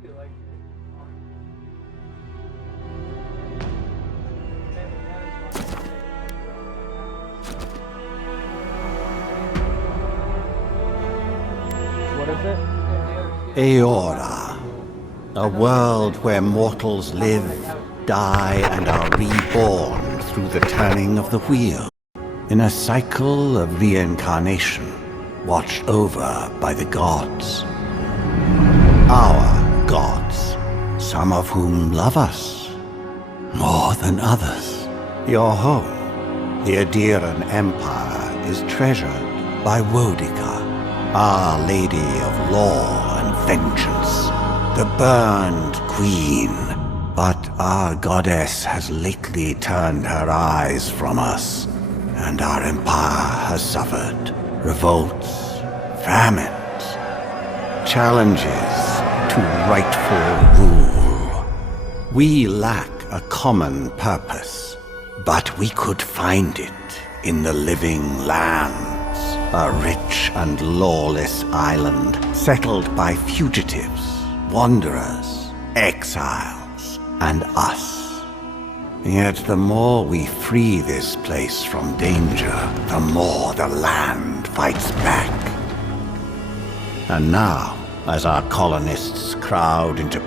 What is it? Aora, a world where mortals live, die, and are reborn through the turning of the wheel, in a cycle of reincarnation, watched over by the gods. Our gods, some of whom love us more than others. Your home, the Adiran Empire, is treasured by Wodica, Our Lady of Law and Vengeance, the Burned Queen. But our goddess has lately turned her eyes from us, and our empire has suffered revolts, famines, challenges to rightful rule. We lack a common purpose, but we could find it in the living lands, a rich and lawless island settled by fugitives, wanderers, exiles, and us. Yet the more we free this place from danger, the more the land fights back. And now, as our colonists crowd into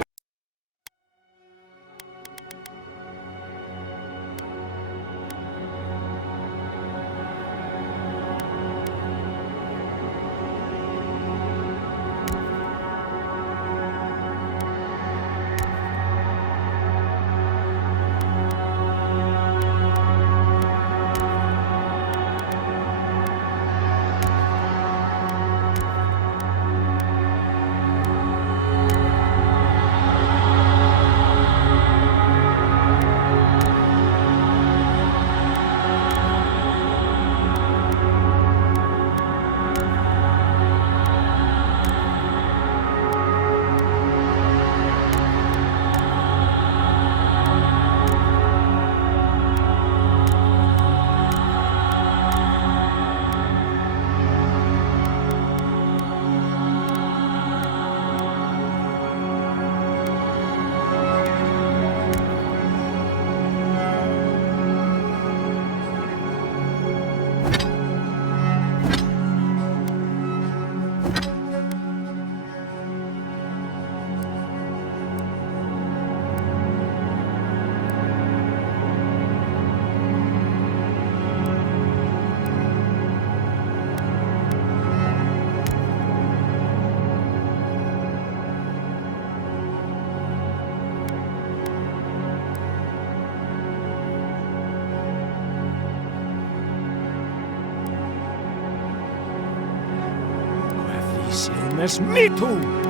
Me too!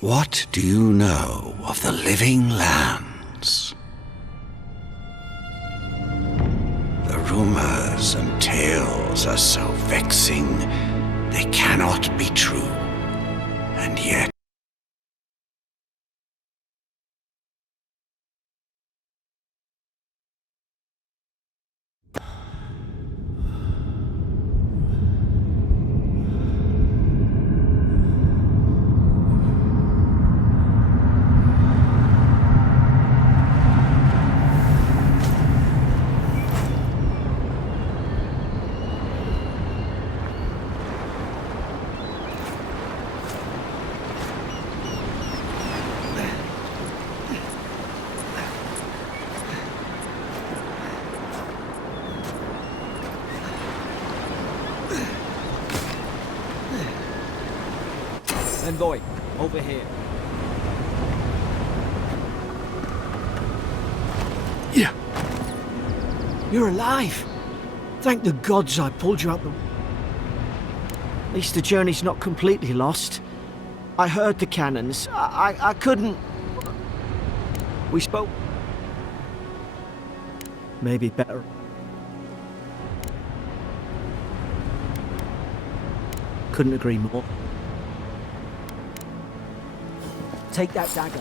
What do you know of the living lands? The rumors and tales are so vexing, they cannot be true. And yet Envoy, over here. Yeah. You're alive. Thank the gods I pulled you out the... At least the journey's not completely lost. I heard the cannons. I couldn't... We spoke... Maybe better... Couldn't agree more. Take that dagger.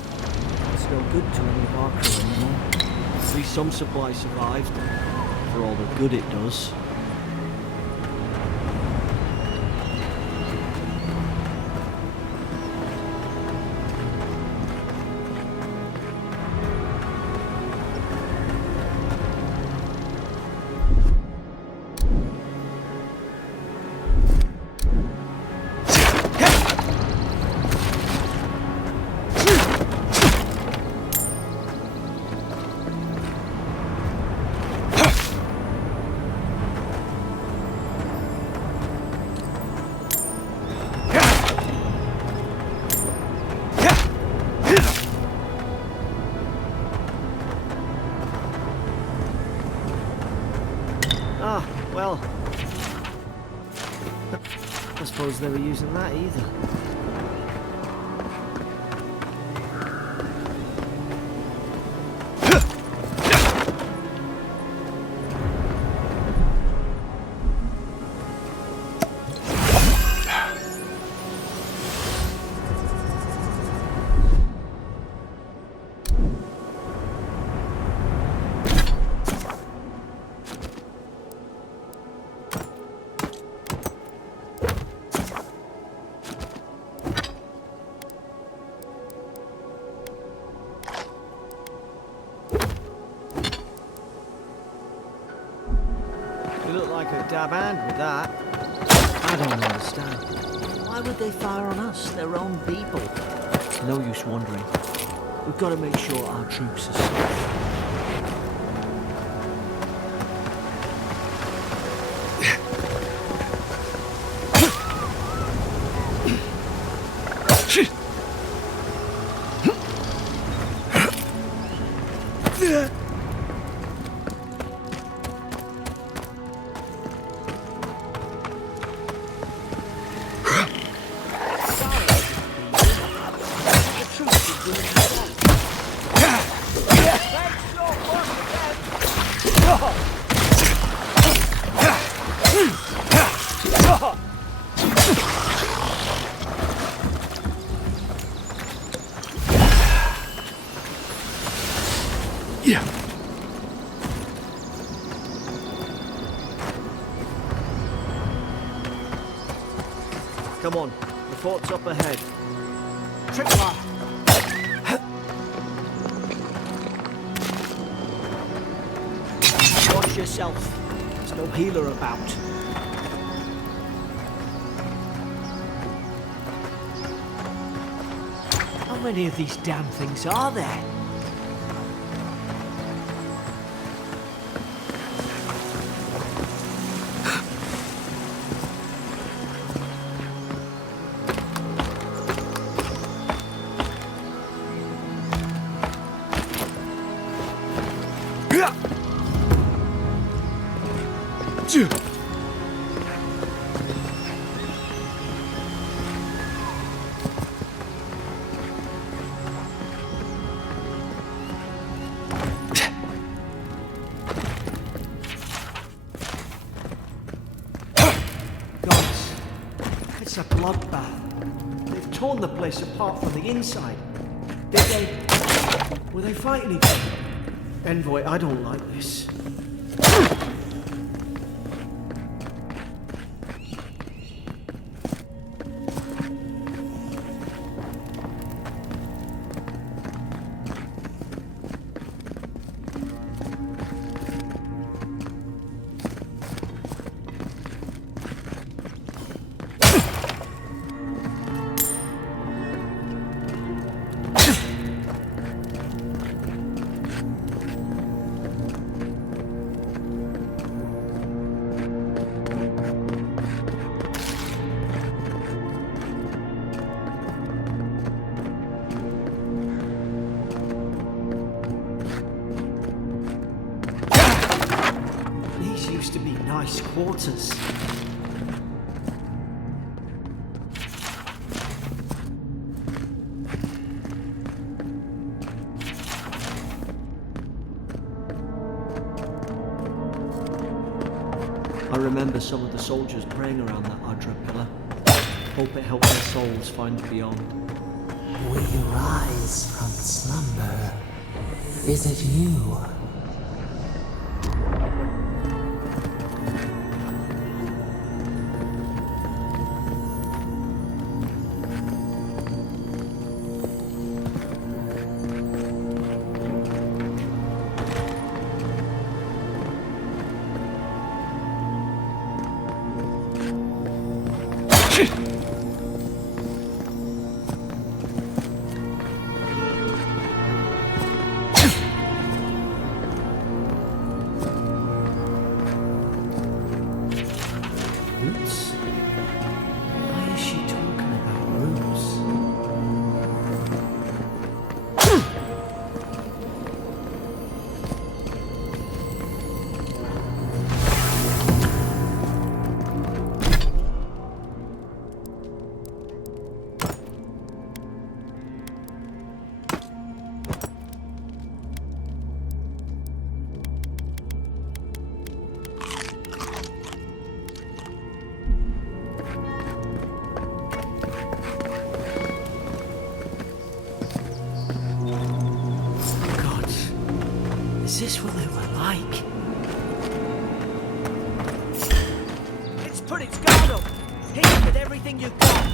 It's no good to any of our crew anymore. At least some supplies survived. For all the good it does. Ah, well... I suppose they were using that either. You look like a dab hand with that. I don't understand. Why would they fire on us, their own people? No use wondering. We've got to make sure our troops are safe. Yeah. Come on, the fort's up ahead. Tripwire! Watch yourself. There's no healer about. How many of these damn things are there? Gods, it's a bloodbath. They've torn the place apart from the inside. Were they fighting each other? Envoy, I don't like this. used to be nice quarters. I remember some of the soldiers praying around that Adra pillar. Hope it helped their souls find the beyond. We rise from slumber. Is it you? Roots? Why is she talking about roots? God, is this what they were like? It's put its guard up. Hit it with everything you've got.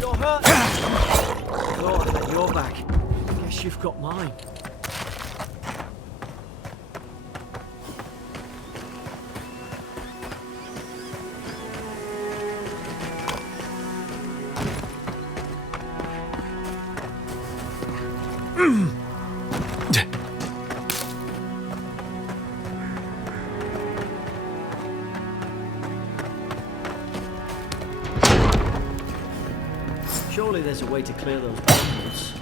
You're hurt. Lord, you're back. Guess you've got mine. Surely there's a way to clear those bones.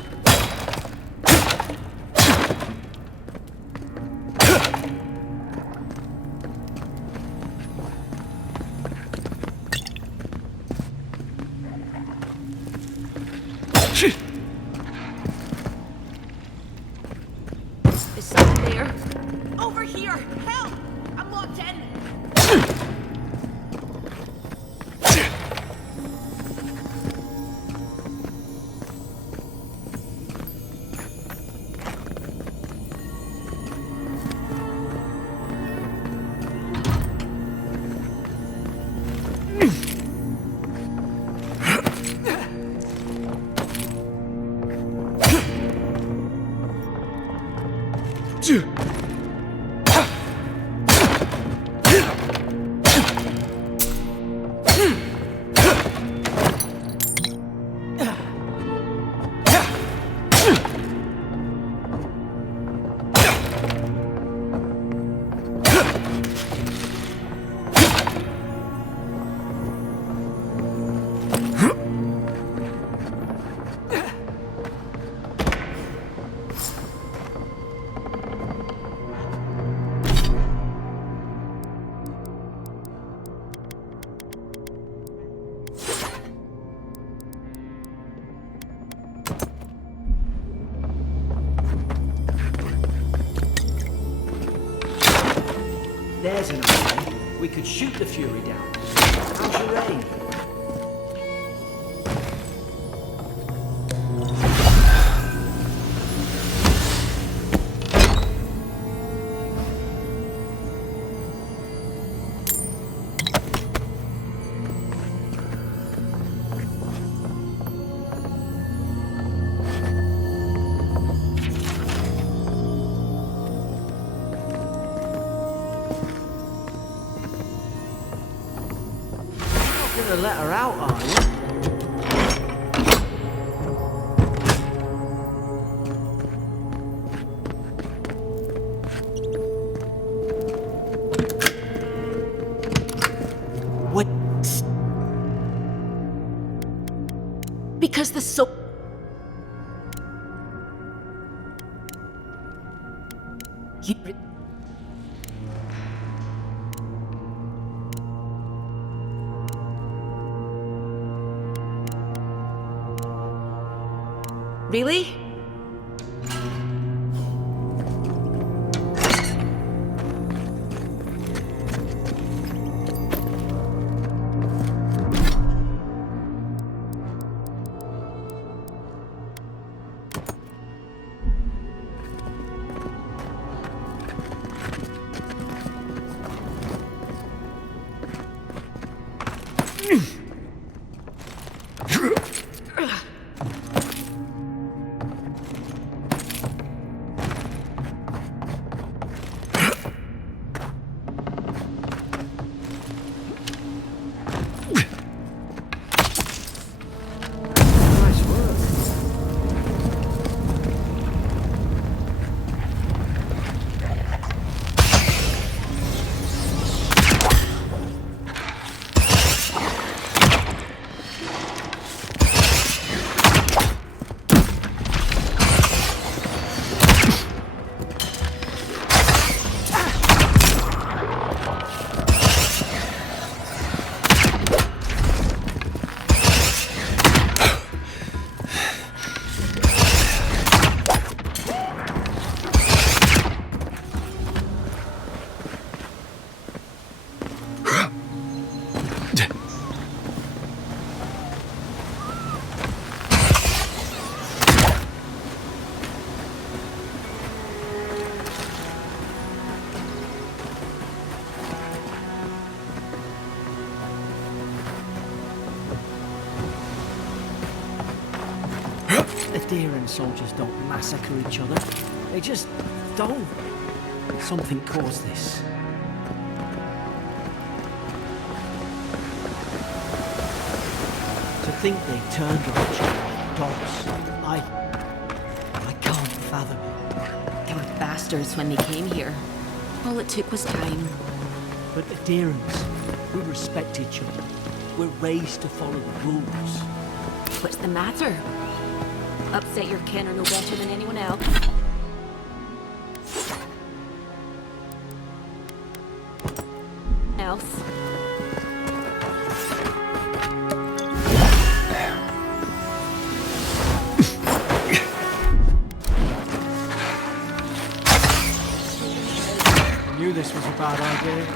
Is someone there? Over here! Help! I'm locked in! spares in our way, we could shoot the Fury down. How's your aim? Gonna let her out, are you? What? Because the soap. You. Really? Nice work. The Deeren soldiers don't massacre each other. They just don't. Something caused this. To think they turned on each other like dogs. I can't fathom it. They were bastards when they came here. All it took was time. But the Deerens, we respect each other. We're raised to follow the rules. What's the matter? Upset your kin are no better than anyone else. I knew this was a bad idea.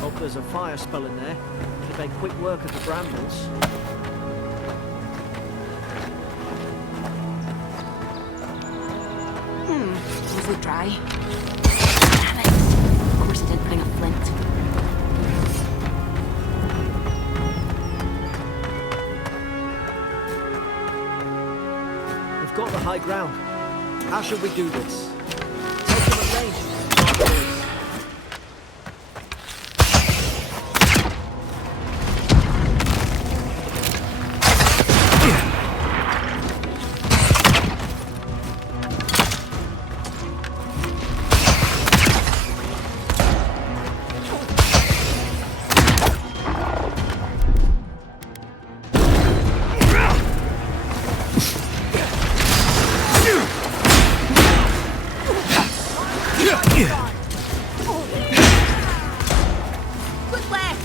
Hope there's a fire spell in there. Should make quick work of the brambles. These look dry. Damn it. Of course I didn't bring a flint. We've got the high ground. How should we do this? Take them at range. Good left.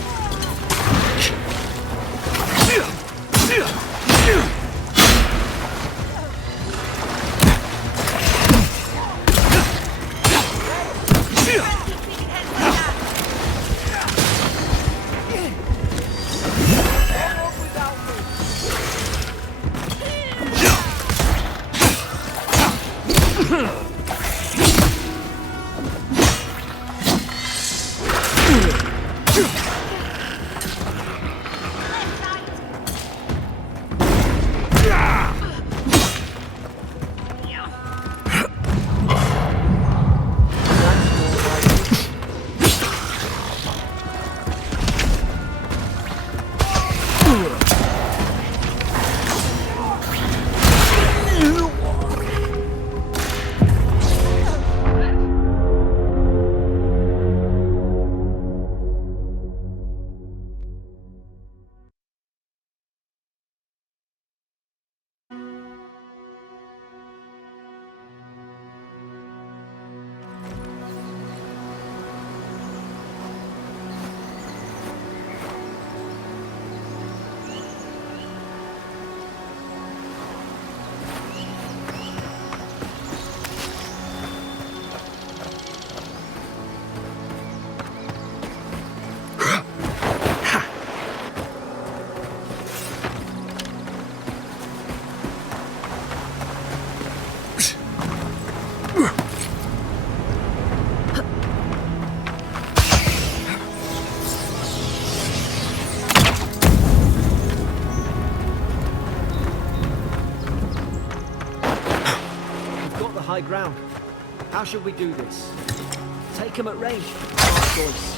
High ground. How should we do this? Take him at range. Smart choice.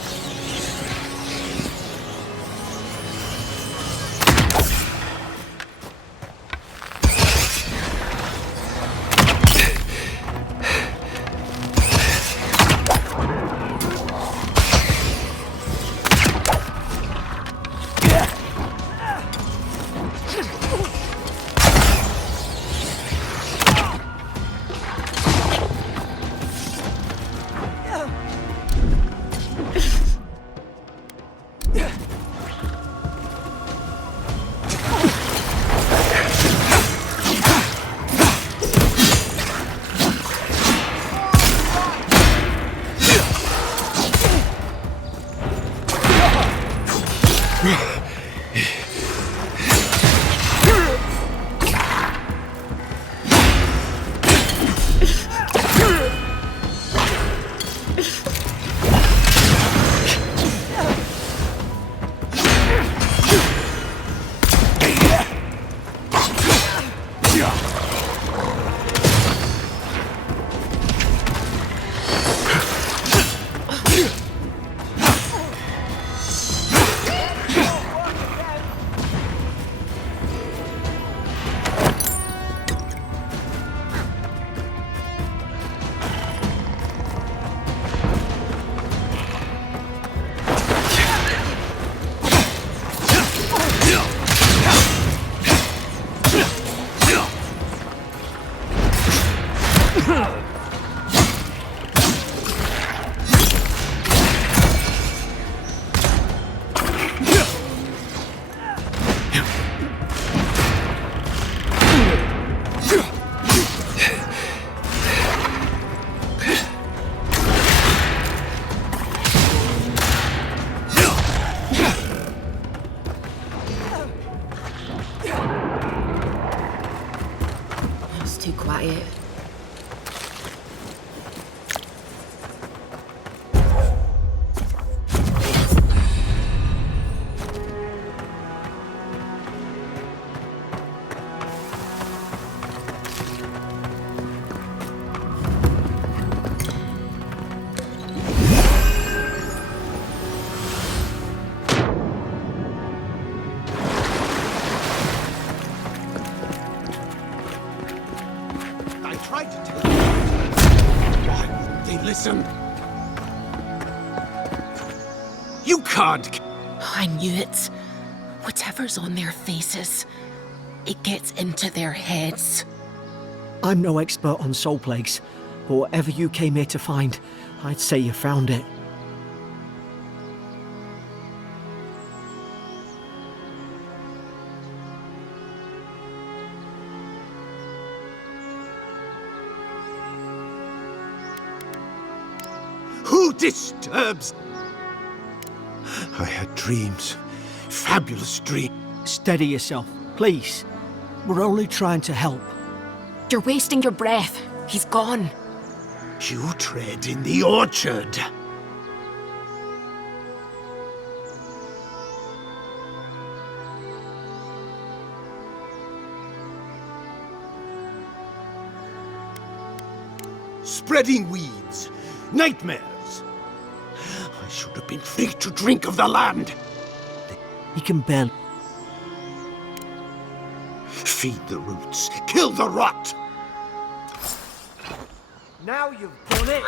quiet. I tried to tell them. Why wouldn't they listen? You can't. I knew it. Whatever's on their faces, it gets into their heads. I'm no expert on soul plagues, but whatever you came here to find, I'd say you found it. Who disturbs? I had dreams. Fabulous dreams. Steady yourself, please. We're only trying to help. You're wasting your breath. He's gone. You tread in the orchard. Spreading weeds. Nightmares. I should have been free to drink of the land. He can barely. Feed the roots. Kill the rot. Now you've done it!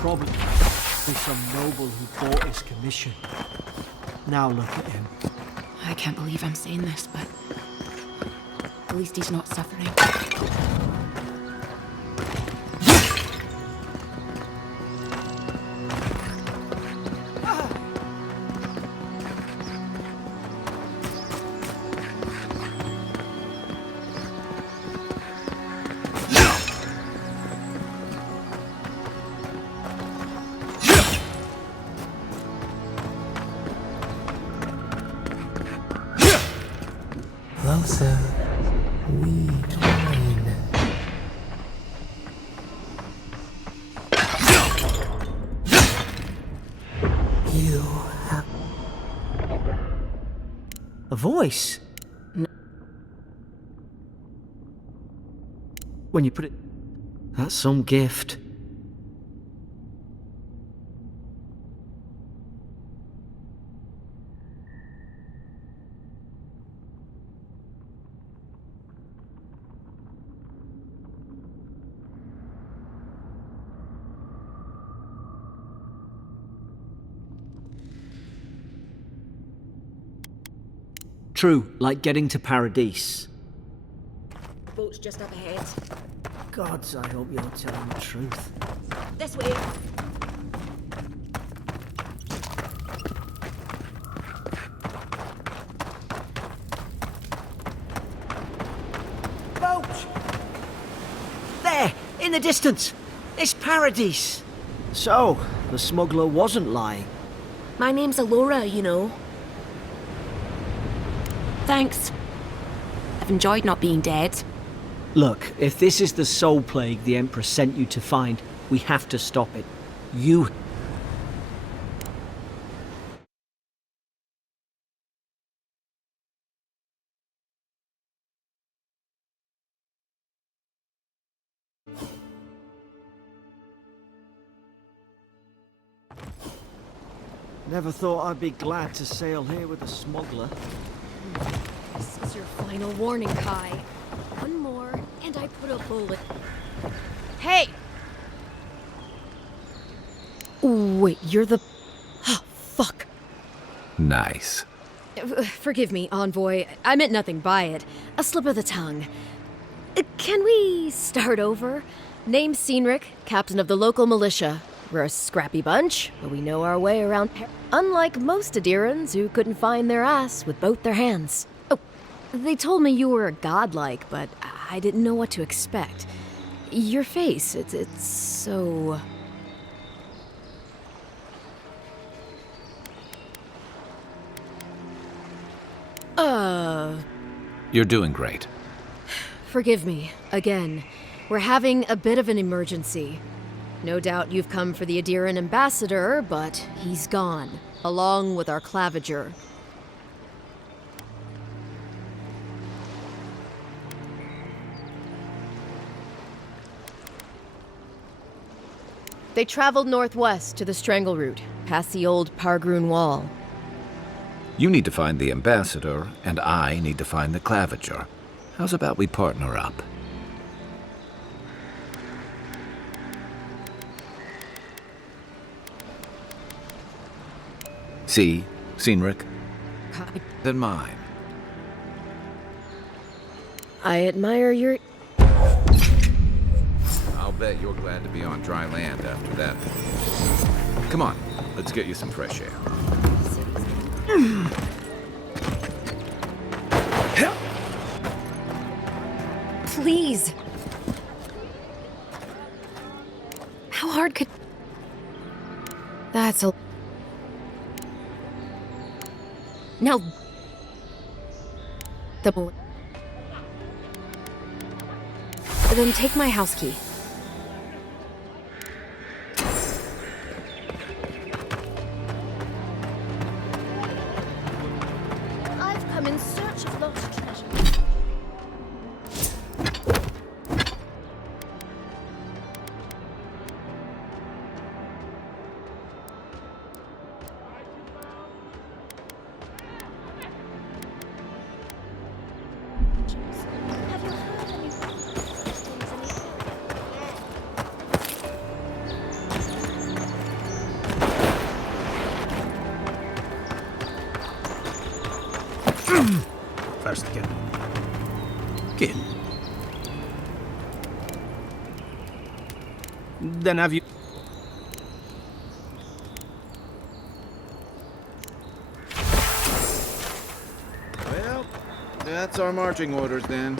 Probably some noble who bought his commission. Now look at him. I can't believe I'm saying this, but at least he's not suffering. closer. We twine. You have A voice? When you put it... That's some gift. True, like getting to Paradise. Boat's just up ahead. Gods, I hope you're telling the truth. This way. Boat! There, in the distance. It's Paradise. So, the smuggler wasn't lying. My name's Alora, you know. Thanks. I've enjoyed not being dead. Look, if this is the soul plague the Emperor sent you to find, we have to stop it. You... Never thought I'd be glad to sail here with a smuggler. This is your final warning, Kai. One more, and I put a bullet... Hey! Wait, you're the... Oh, fuck. Nice. Forgive me, envoy. I meant nothing by it. A slip of the tongue. Can we start over? Name's Cynric, captain of the local militia. We're a scrappy bunch, but we know our way around. Unlike most Adirans who couldn't find their ass with both their hands. Oh, they told me you were godlike, but I didn't know what to expect. Your face, it's so... You're doing great. Forgive me, again. We're having a bit of an emergency. No doubt you've come for the Adiran ambassador, but he's gone, along with our claviger. They traveled northwest to the Strangle Route, past the old Pargroon Wall. You need to find the ambassador, and I need to find the claviger. How's about we partner up? See, Cynric? Than mine. I admire your... I'll bet you're glad to be on dry land after that. Come on, let's get you some fresh air. Please. How hard could... That's a... Now... Then take my house key. I've come in search of lost treasure. First kin. Kin. Then have you... Well, that's our marching orders then.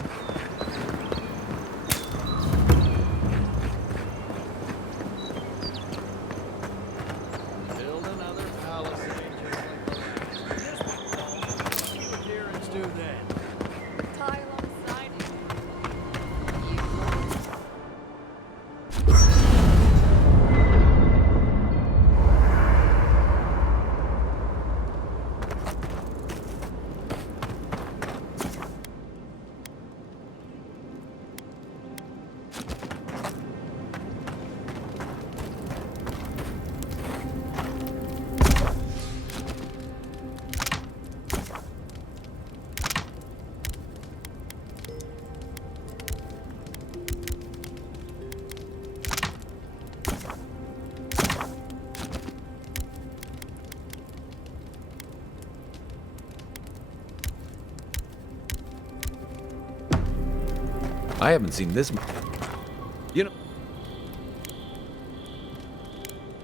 Build another palisade just like the last. This will all you Adherents do then. I haven't seen this. You know,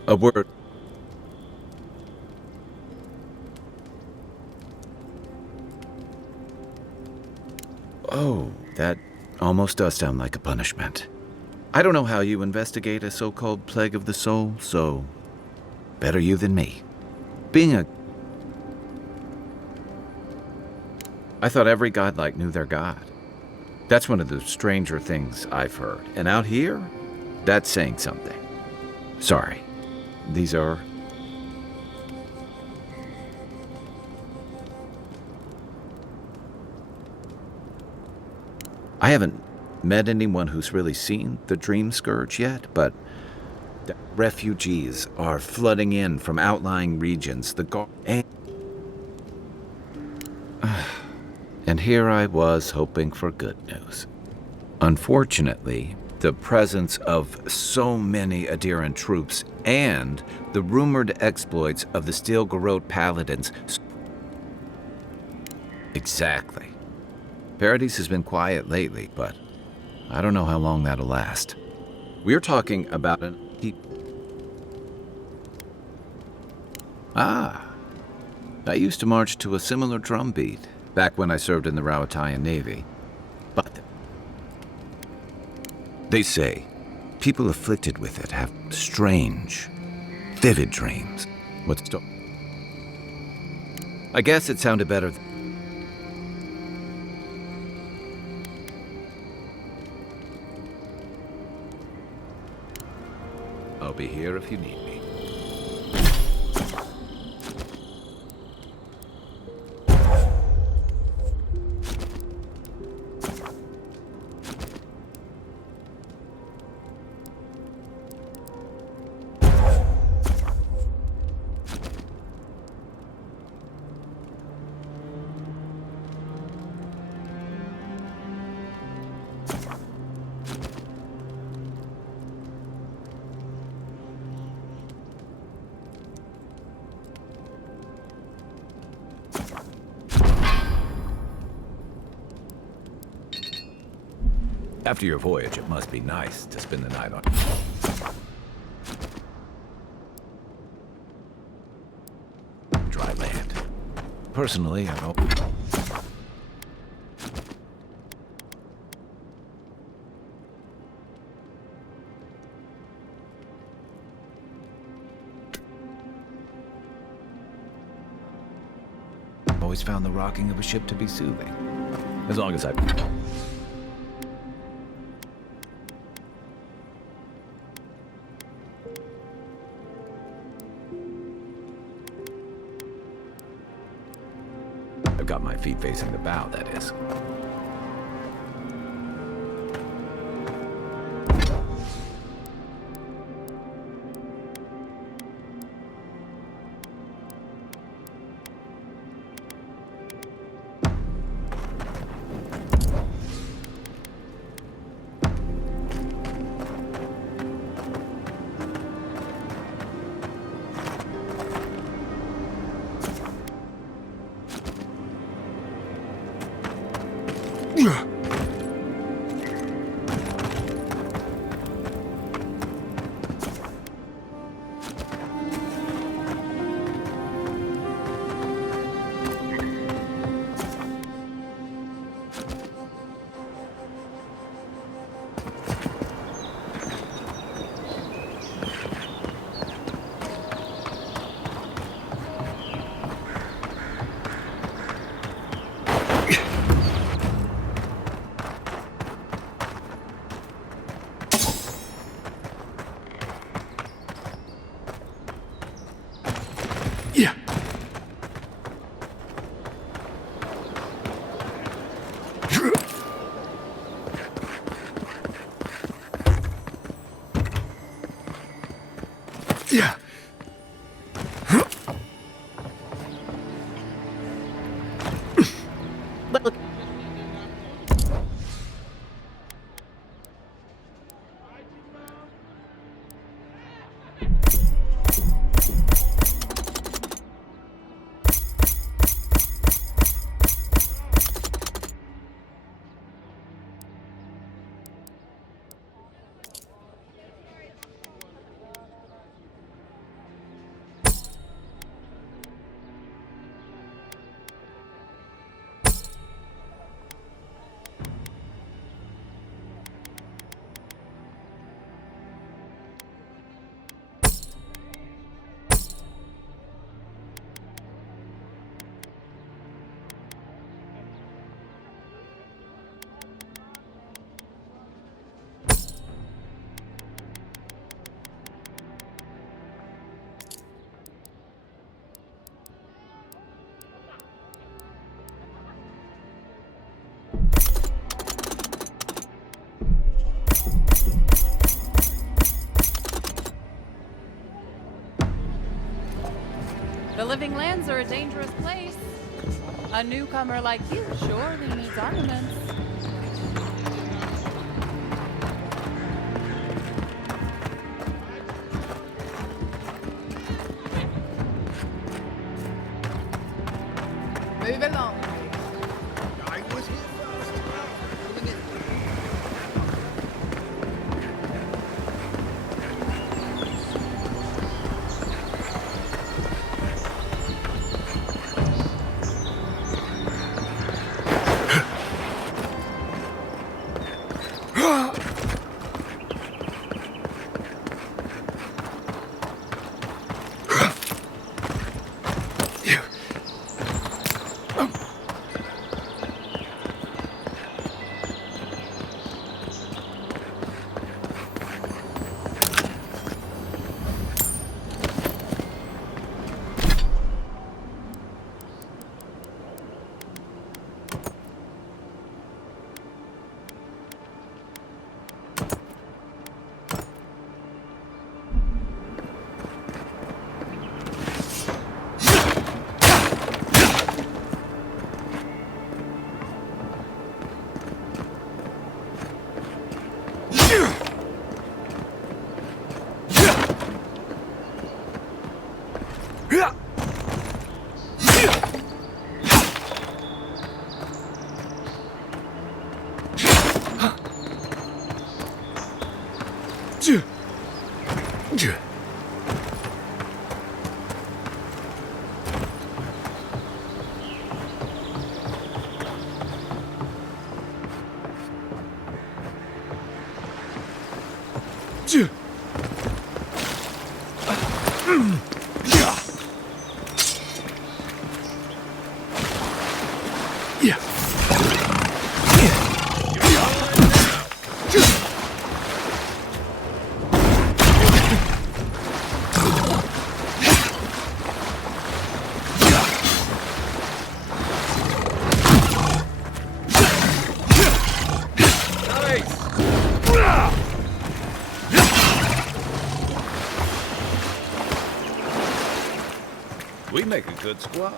a word. Oh, that almost does sound like a punishment. I don't know how you investigate a so-called plague of the soul, so better you than me. I thought every godlike knew their god. That's one of the stranger things I've heard. And out here, that's saying something. Sorry. These are... I haven't met anyone who's really seen the Dream Scourge yet, but the refugees are flooding in from outlying regions. And here I was hoping for good news. Unfortunately, the presence of so many Adiran troops and the rumored exploits of the Steel Garrote Paladins... Exactly. Paradise has been quiet lately, but I don't know how long that'll last. We're talking about an... I used to march to a similar drumbeat back when I served in the Rawatayan Navy. But they say people afflicted with it have strange, vivid dreams. What's the... I guess it sounded better. I'll be here if you need me. After your voyage, it must be nice to spend the night on dry land. Personally, I don't... Always found the rocking of a ship to be soothing. As long as I've got my feet facing the bow, that is. Yeah. Look. The living lands are a dangerous place. A newcomer like you surely needs armaments. Move along. I was here first. Coming in. We make a good squad.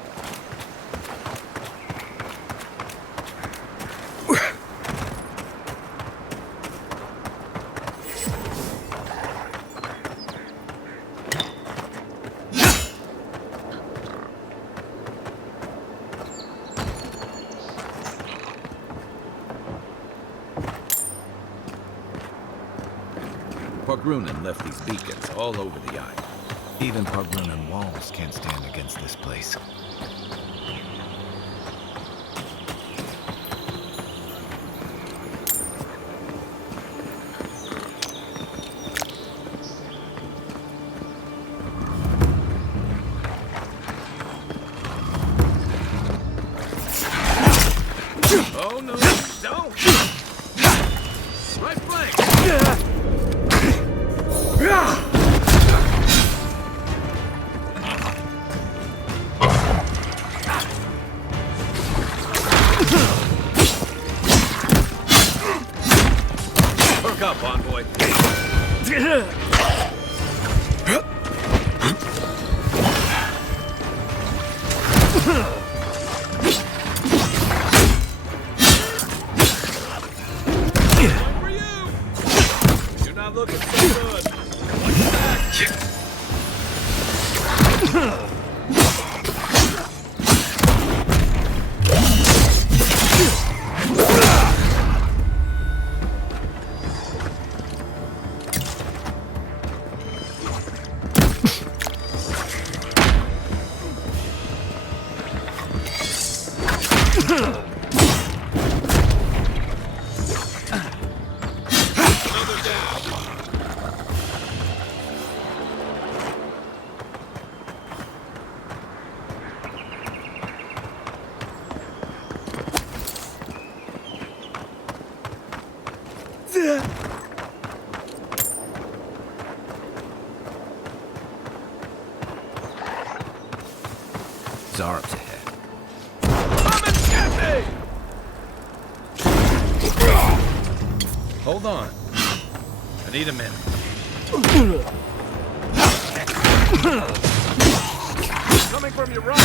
Pogrunen left these beacons all over the island. Even Pogrunen walls can't stand against this place. Oh no, don't! Right flank! Perk up, envoy. For you! You're not looking so good. Watch your back. Zarp's ahead. Hold on. I need a minute. Come coming from your right.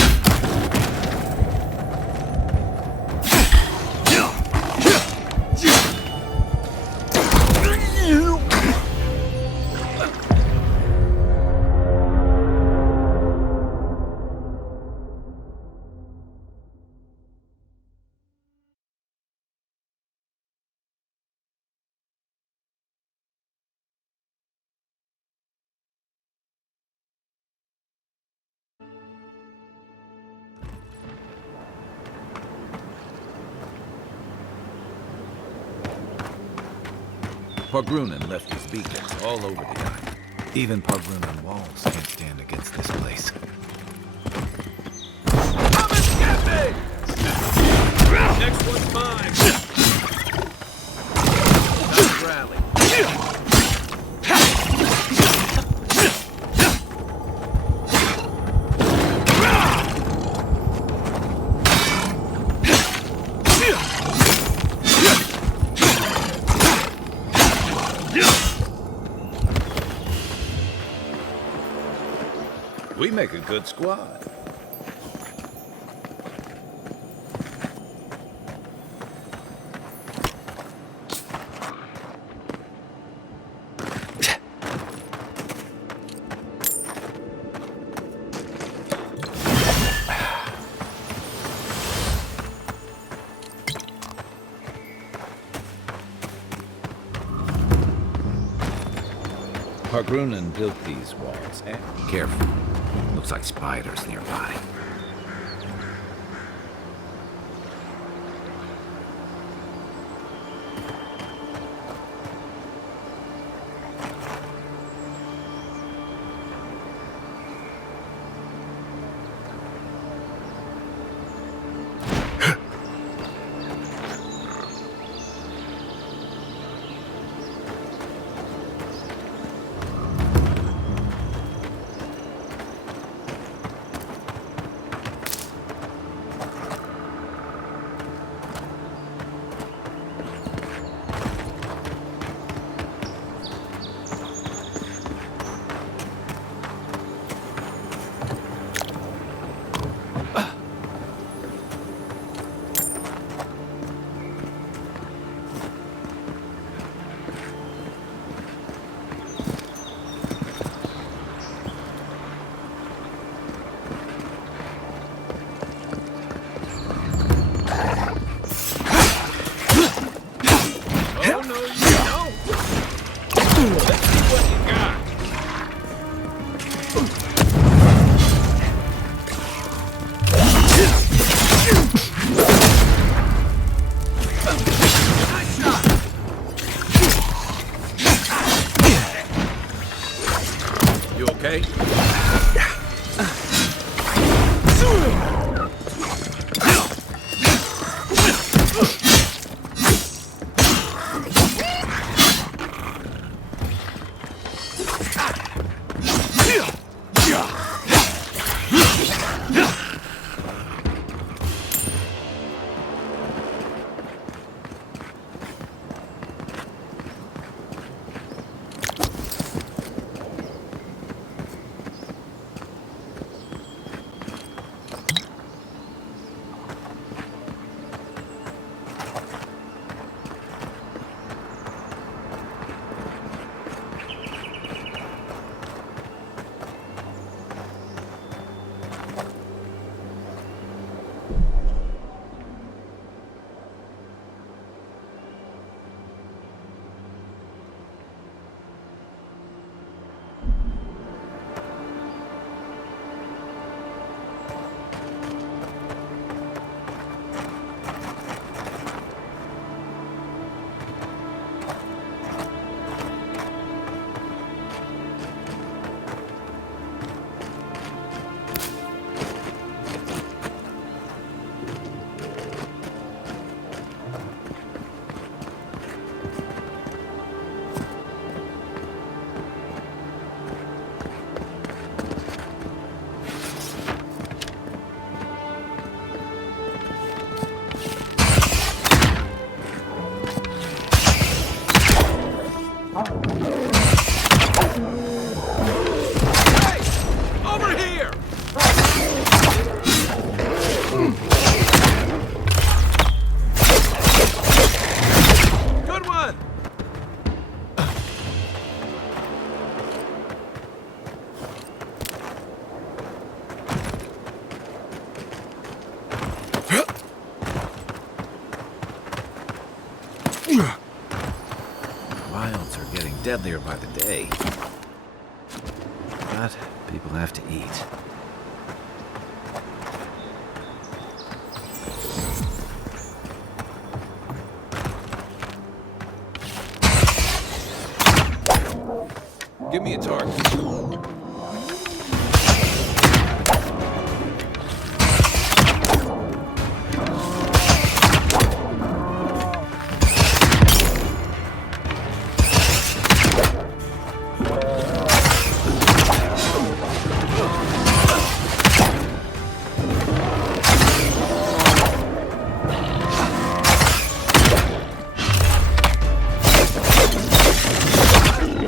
Pargrunen left his beacons all over the island. Even Pargrunan walls can't stand against this place. Come and get me! Next one's mine. Nice rally. We make a good squad. Pargrunen built these walls. Careful. Looks like spiders nearby. deadlier by the day. But people have to eat. Give me a target.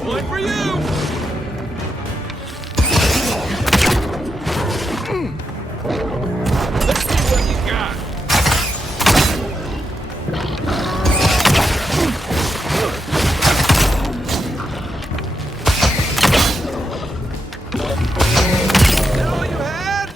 One for you! Let's see what you got. Is that all you had?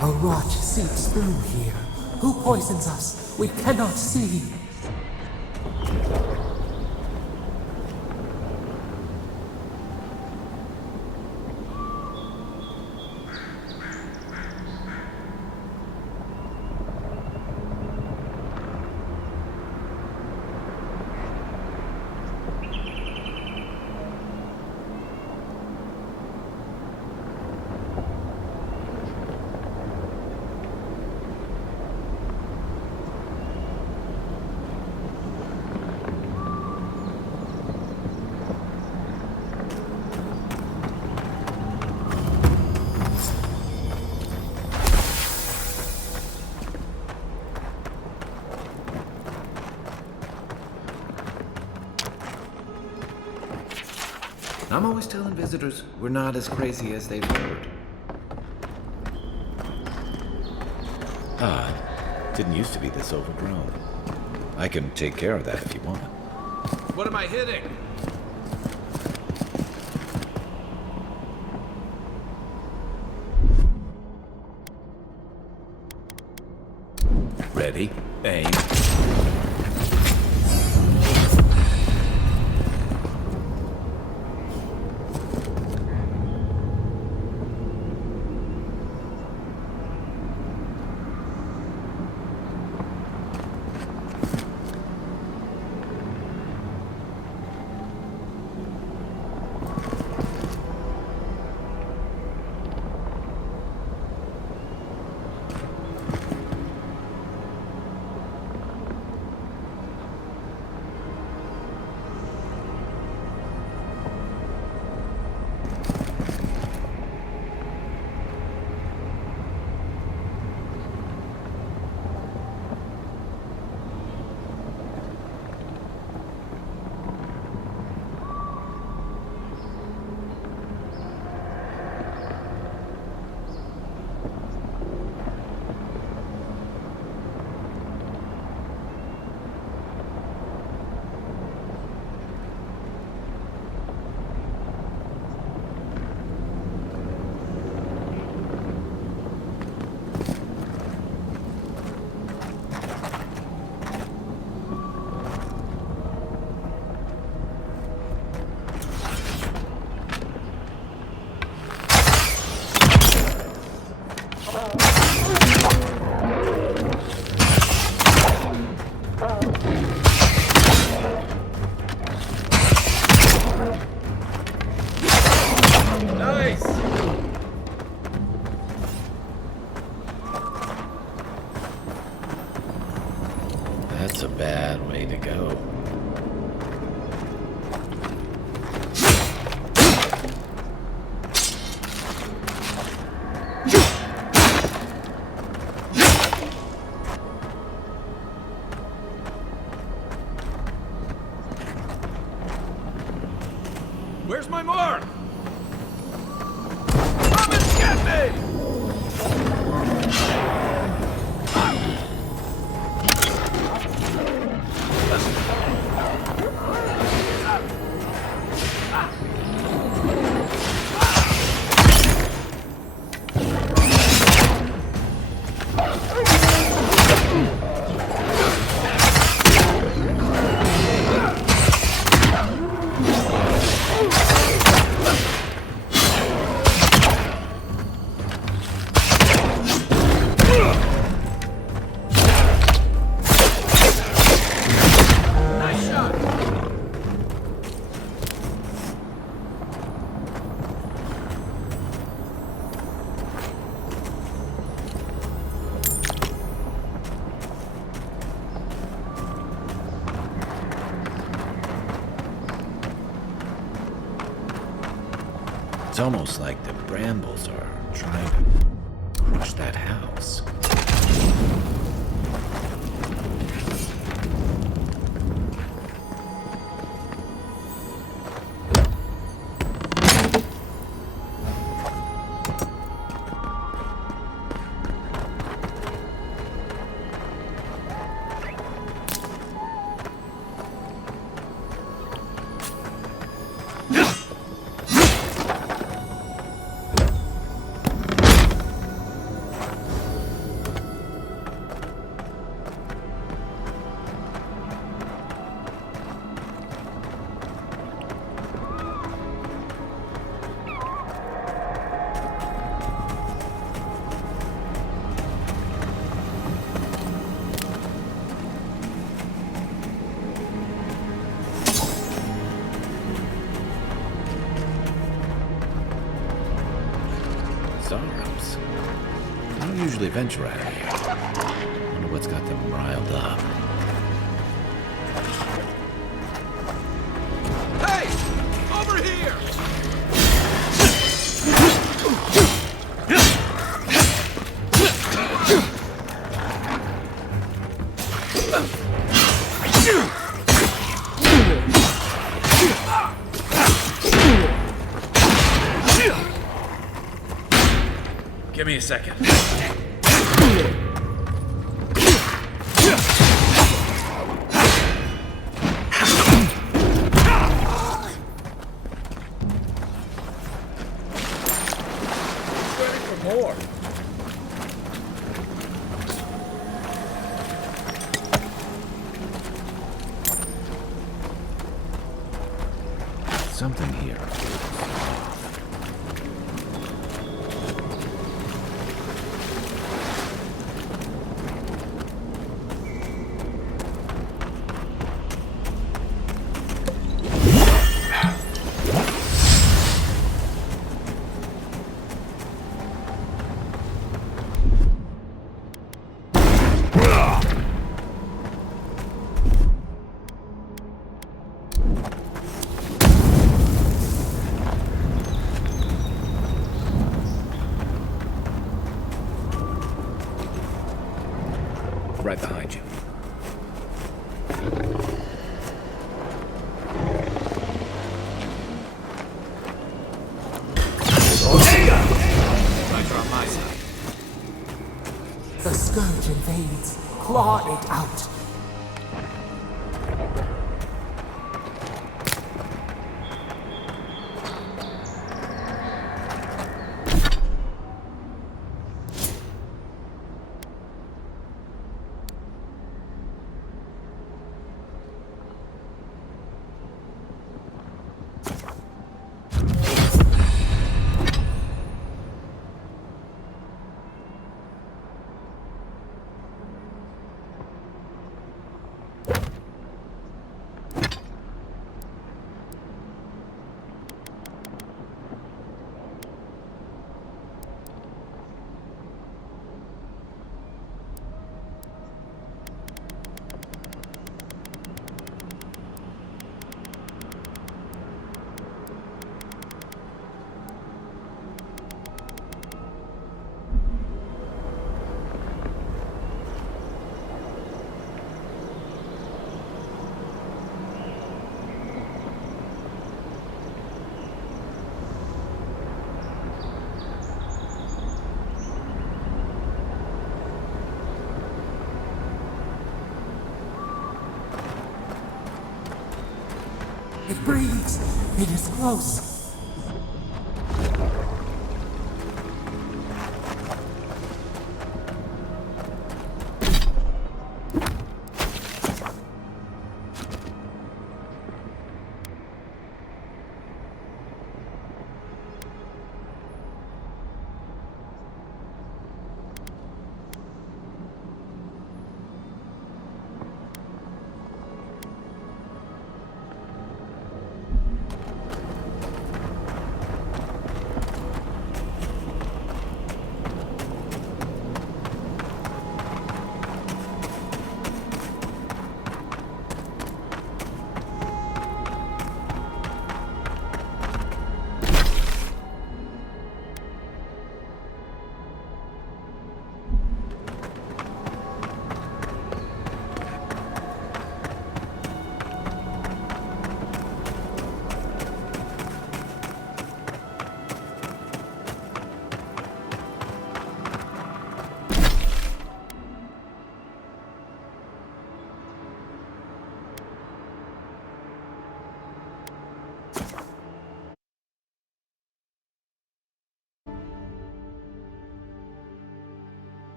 A rot seeps through here. Who poisons us? We cannot see. I'm always telling visitors we're not as crazy as they've heard. Odd. Didn't used to be this overgrown. I can take care of that if you want. What am I hitting? Ready? Aim. Nice! That's a bad way to go. Where's my mark? Come and get me! It's almost like the brambles are trying to crush that house. Sorrows. They don't usually venture out here. Wonder what's got them riled up. Hey! Over here! Give me a second. Ready for more. Something here. Right behind you. Right on my side. The scourge invades. Claw it out. It breathes. It is close.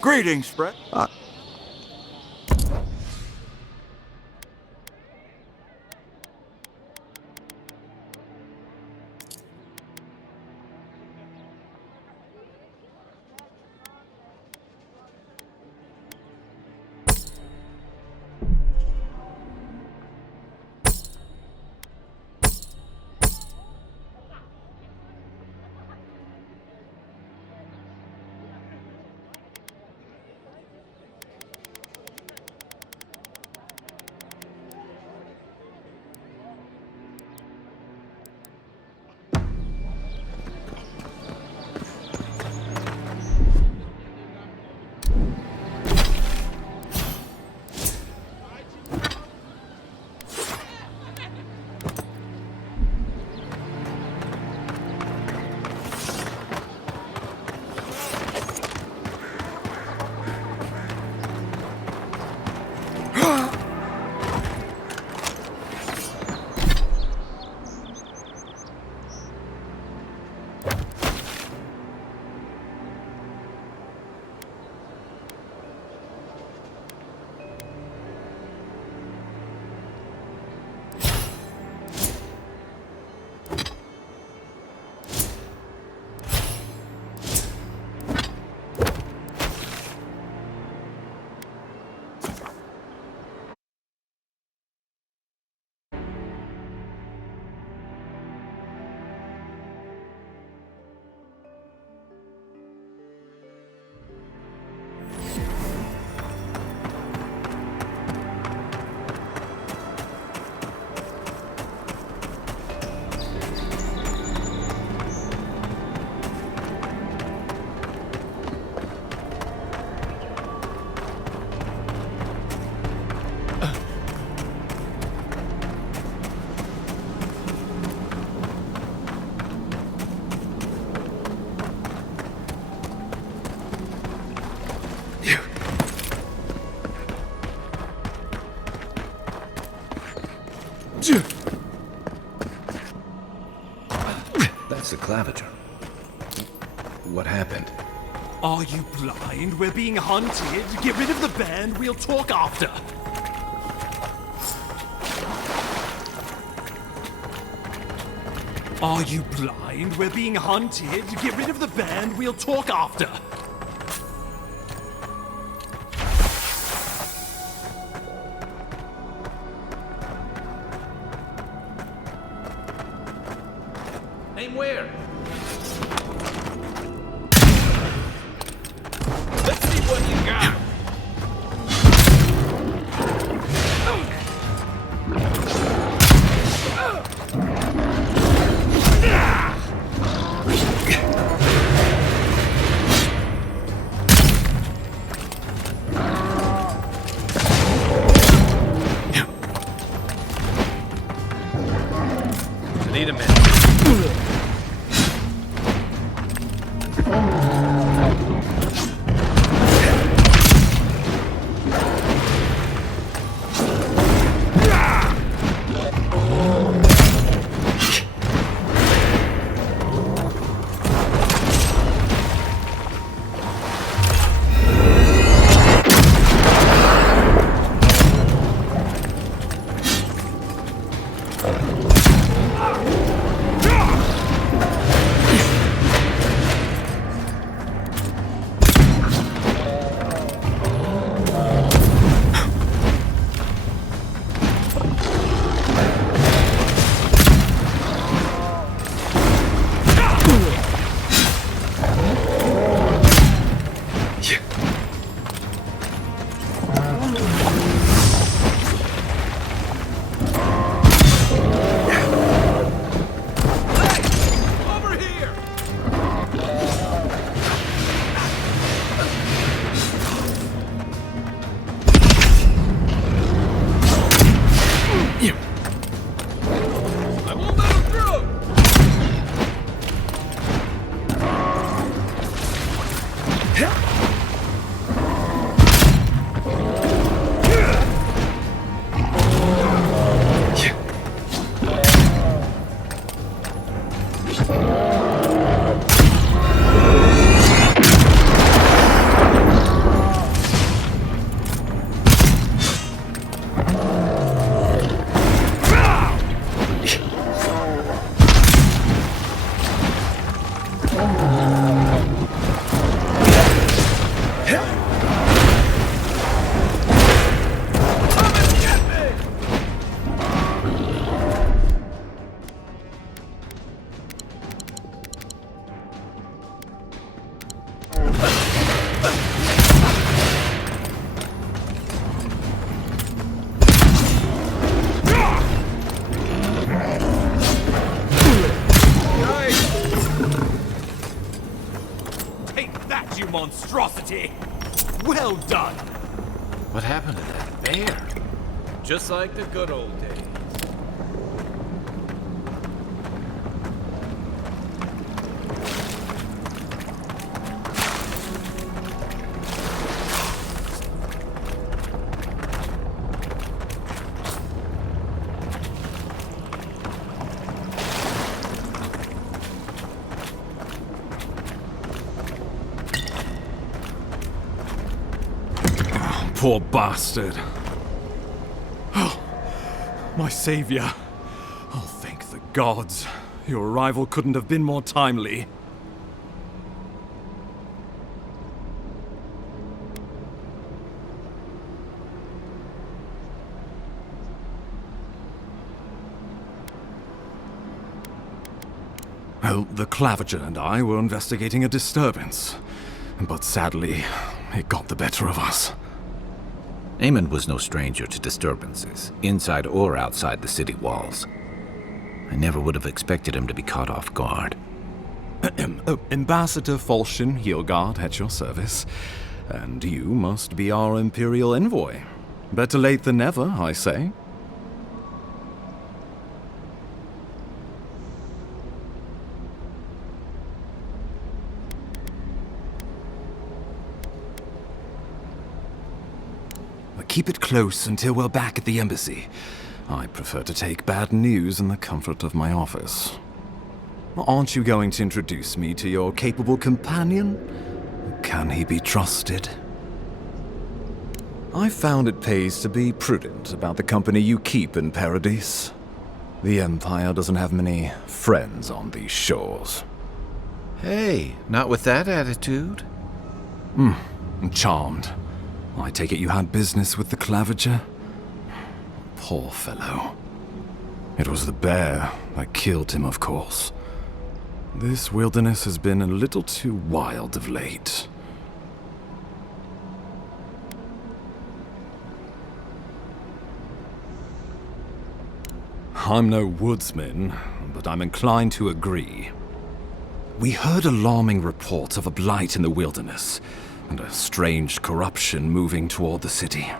Greetings, Fred. That's the claviger. What happened? Are you blind? We're being hunted. Get rid of the band. We'll talk after. Are you blind? We're being hunted. Get rid of the band. We'll talk after. Name where? Let's see what you got. Need a minute. Over here. I won't let him through. Take that, you monstrosity! Well done! What happened to that bear? Just like the good old days. Poor bastard. Oh, my savior. Oh, thank the gods. Your arrival couldn't have been more timely. Well, the Claviger and I were investigating a disturbance, but sadly, it got the better of us. Eamon was no stranger to disturbances, inside or outside the city walls. I never would have expected him to be caught off guard. Ambassador Falchion Heelguard at your service, and you must be our Imperial envoy. Better late than never, I say. Keep it close until we're back at the embassy. I prefer to take bad news in the comfort of my office. Aren't you going to introduce me to your capable companion? Can he be trusted? I found it pays to be prudent about the company you keep in Paradise. The Empire doesn't have many friends on these shores. Hey, not with that attitude. I'm charmed. I take it you had business with the Claviger? Poor fellow. It was the bear that killed him, of course. This wilderness has been a little too wild of late. I'm no woodsman, but I'm inclined to agree. We heard alarming reports of a blight in the wilderness, and a strange corruption moving toward the city.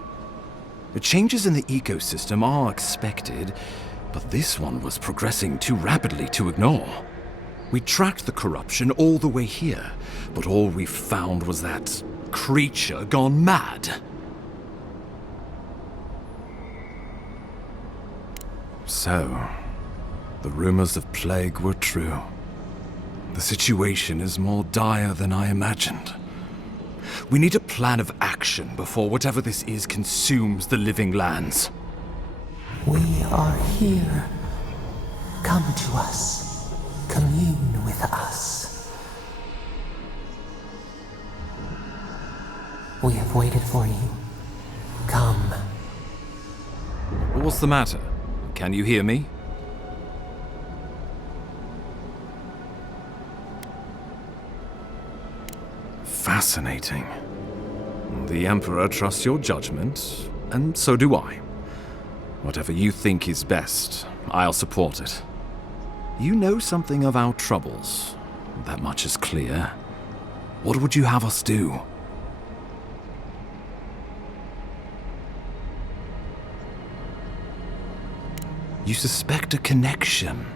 The changes in the ecosystem are expected, but this one was progressing too rapidly to ignore. We tracked the corruption all the way here, but all we found was that creature gone mad. So, the rumors of plague were true. The situation is more dire than I imagined. We need a plan of action before whatever this is consumes the living lands. We are here. Come to us. Commune with us. We have waited for you. Come. What's the matter? Can you hear me? Fascinating. The Emperor trusts your judgment, and so do I. Whatever you think is best, I'll support it. You know something of our troubles. That much is clear. What would you have us do? You suspect a connection.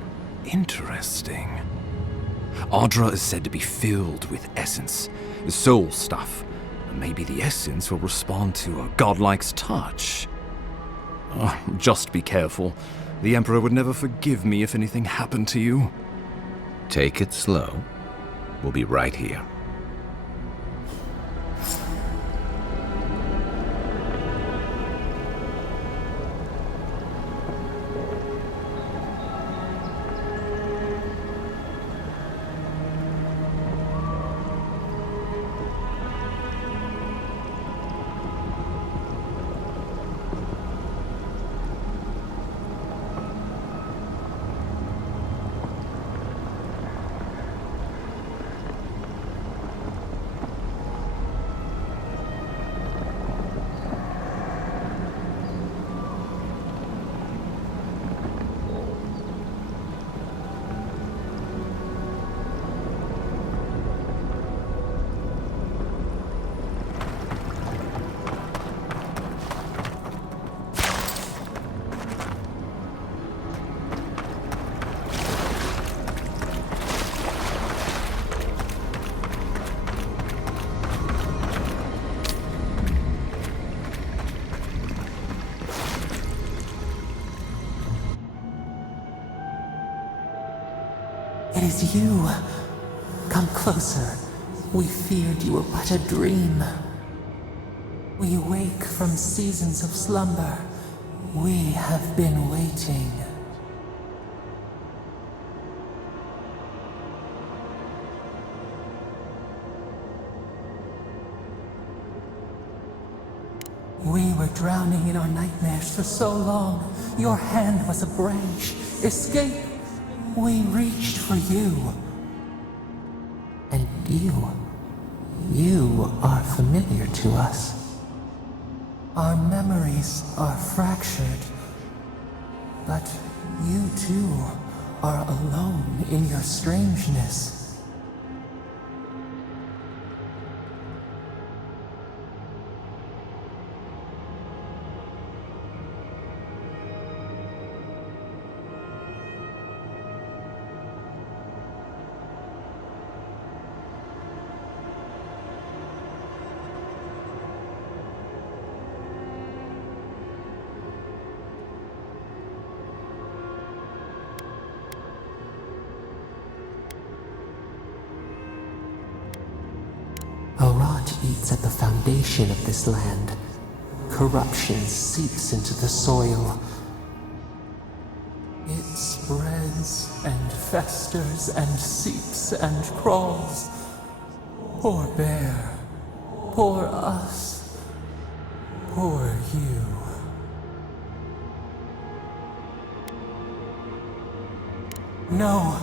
Interesting. Ardra is said to be filled with essence, soul stuff. Maybe the essence will respond to a godlike's touch. Just be careful. The Emperor would never forgive me if anything happened to you. Take it slow. We'll be right here. It is you. Come closer. We feared you were but a dream. We wake from seasons of slumber. We have been waiting. We were drowning in our nightmares for so long. Your hand was a branch. Escape! We reached for you. And you are familiar to us. Our memories are fractured. But you too are alone in your strangeness. beats at the foundation of this land. Corruption seeps into the soil. It spreads and festers and seeps and crawls. Poor bear. Poor us. Poor you. No,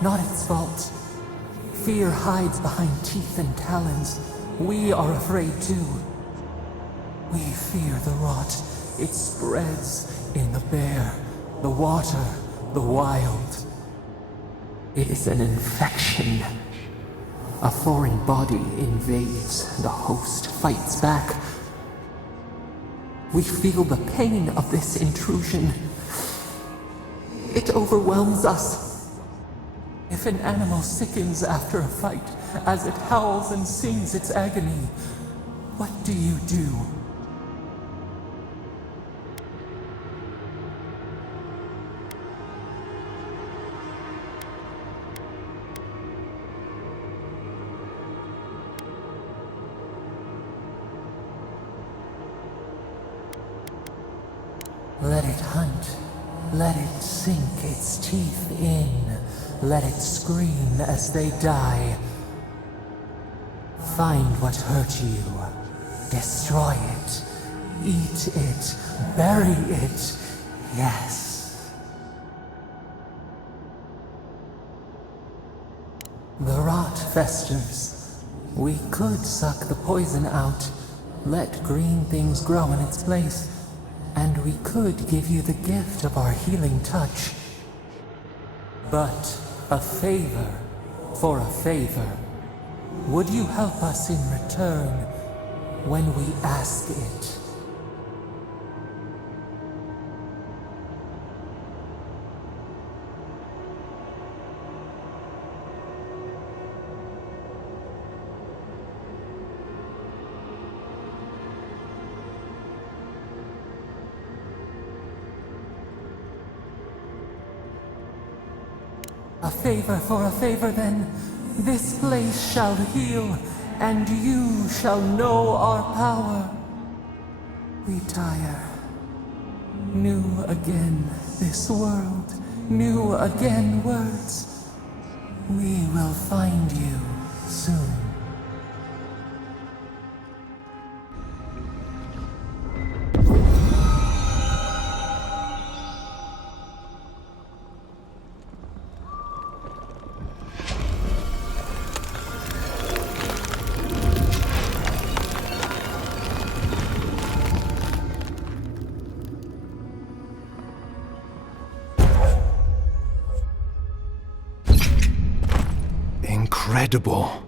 not its fault. Fear hides behind teeth and talons. We are afraid too. We fear the rot. It spreads in the bear, the water, the wild. It is an infection. A foreign body invades, the host fights back. We feel the pain of this intrusion. It overwhelms us. If an animal sickens after a fight, as it howls and sings its agony, what do you do? Let it hunt. Let it sink its teeth in. Let it scream as they die. Find what hurt you. Destroy it. Eat it. Bury it. Yes. The rot festers. We could suck the poison out. Let green things grow in its place. And we could give you the gift of our healing touch. But a favor for a favor. Would you help us in return when we ask it? A favor for a favor, then. This place shall heal, and you shall know our power. We tire. New again this world, new again words. We will find you soon. Incredible.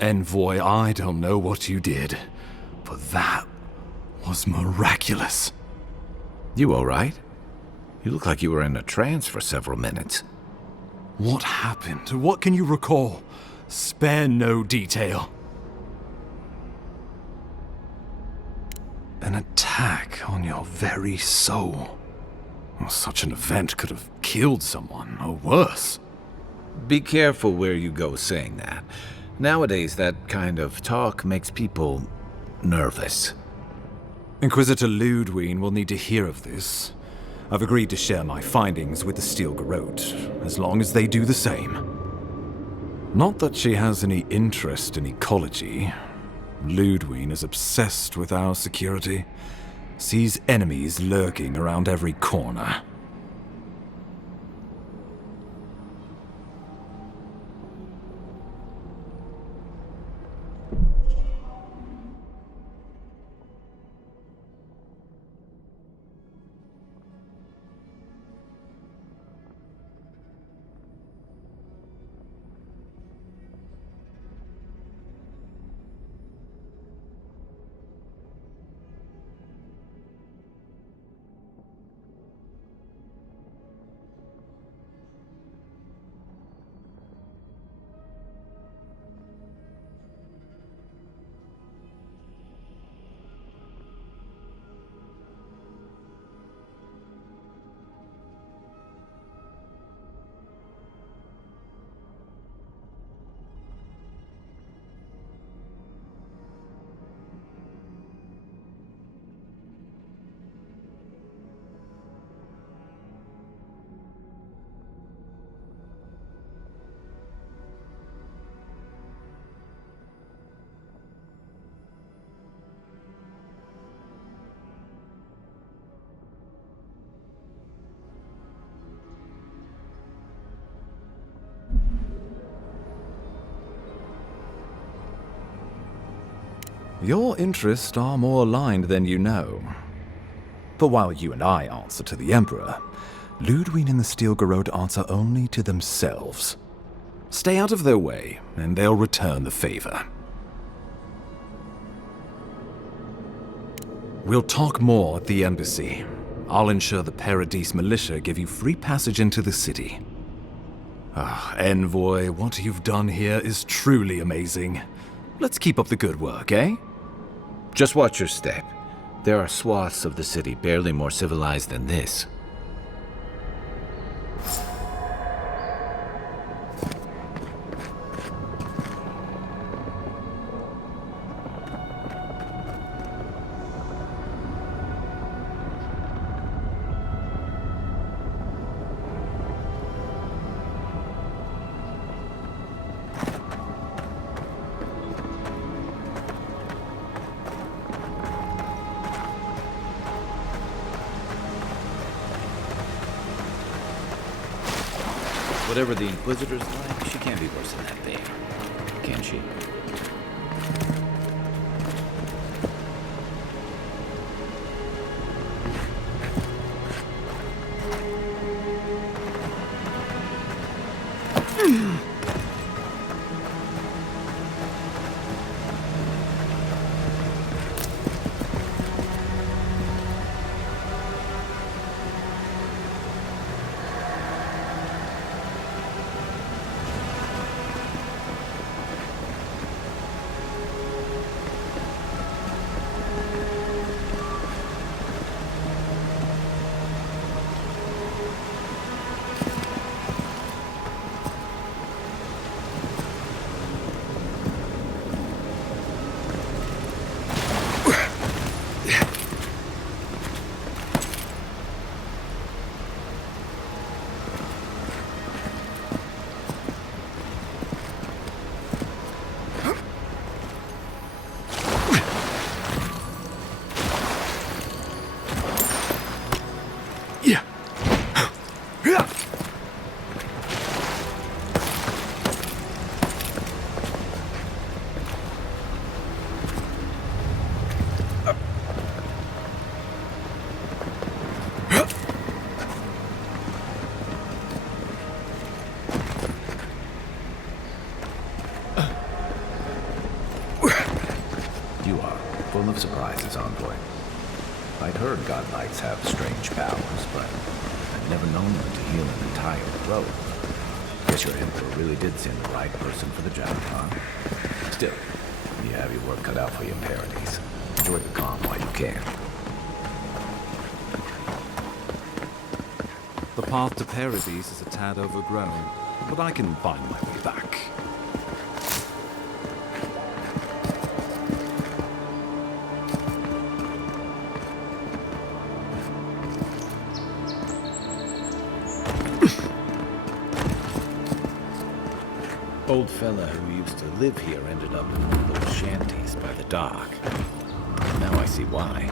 Envoy, I don't know what you did, but that was miraculous. You all right? You look like you were in a trance for several minutes. What happened? What can you recall? Spare no detail. An attack on your very soul. Well, such an event could have killed someone, or worse. Be careful where you go saying that. Nowadays, that kind of talk makes people nervous. Inquisitor Ludwig will need to hear of this. I've agreed to share my findings with the Steel Garrote, as long as they do the same. Not that she has any interest in ecology. Ludwig is obsessed with our security, sees enemies lurking around every corner. Your interests are more aligned than you know. But while you and I answer to the Emperor, Ludwig and the Steel Garrote answer only to themselves. Stay out of their way, and they'll return the favor. We'll talk more at the embassy. I'll ensure the Paradise militia give you free passage into the city. Envoy, what you've done here is truly amazing. Let's keep up the good work, eh? Just watch your step. There are swaths of the city barely more civilized than this. Whatever the Inquisitor's like, she can't be worse than that thing. Can she? Full of surprises, Envoy. I'd heard God Knights have strange powers, but I'd never known them to heal an entire throat. Guess your Emperor really did send the right person for the job, huh? Still, you have your work cut out for you in Paradise. Enjoy the calm while you can. The path to Paradise is a tad overgrown, but I can find my way back. Old fella who used to live here ended up in one of those shanties by the dock. Now I see why.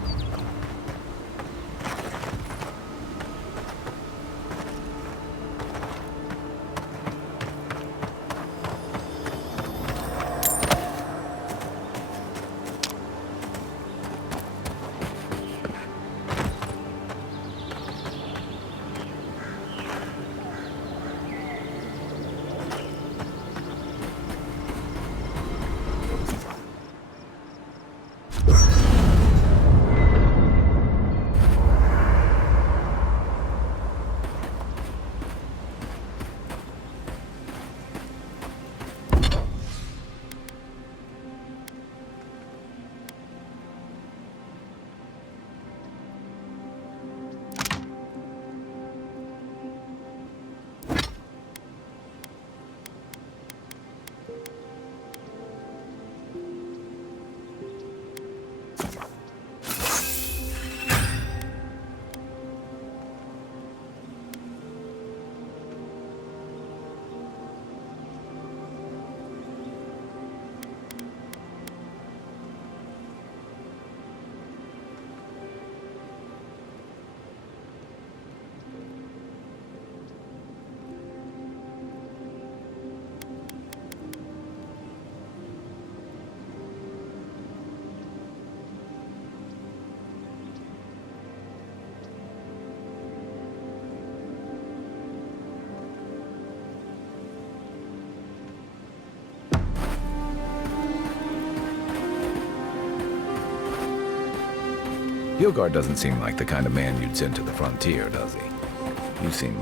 Hilgard doesn't seem like the kind of man you'd send to the frontier, does he? You seem...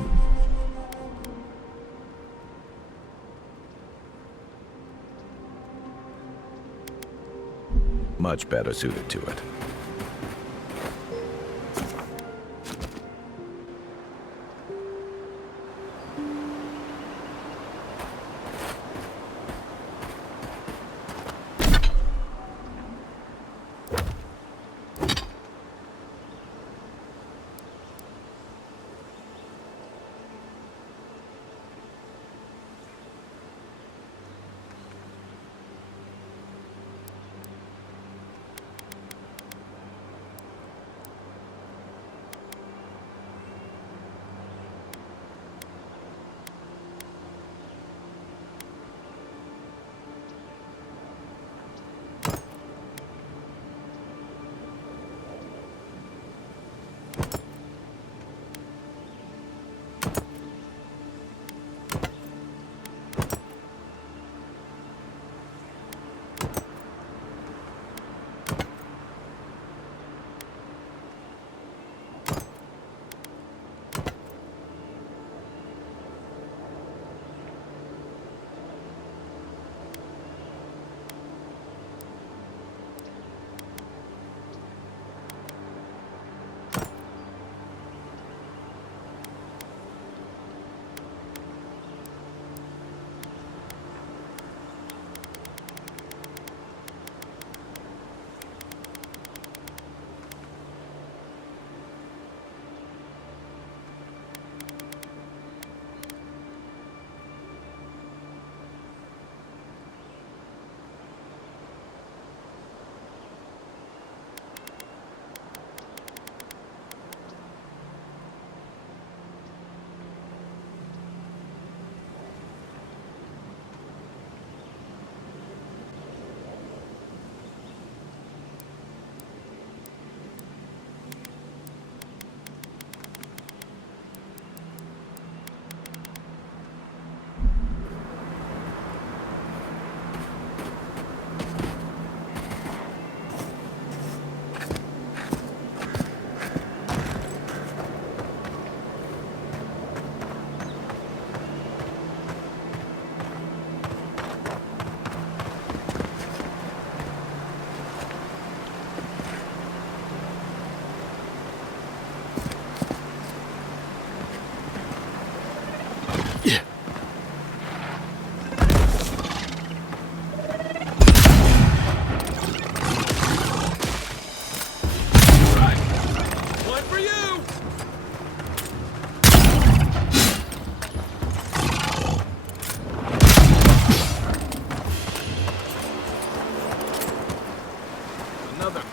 much better suited to it.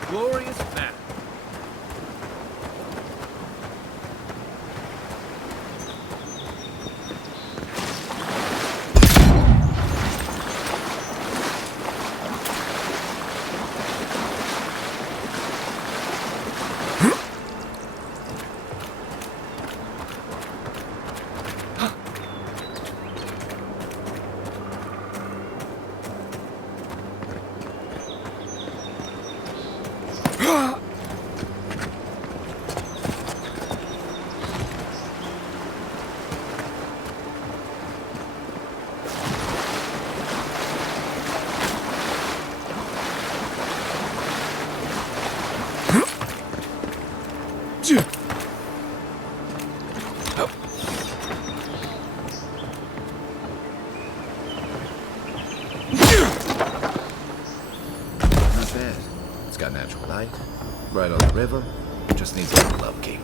Glorious battle. Not bad. It's got natural light, right on the river, just needs a little upkeep.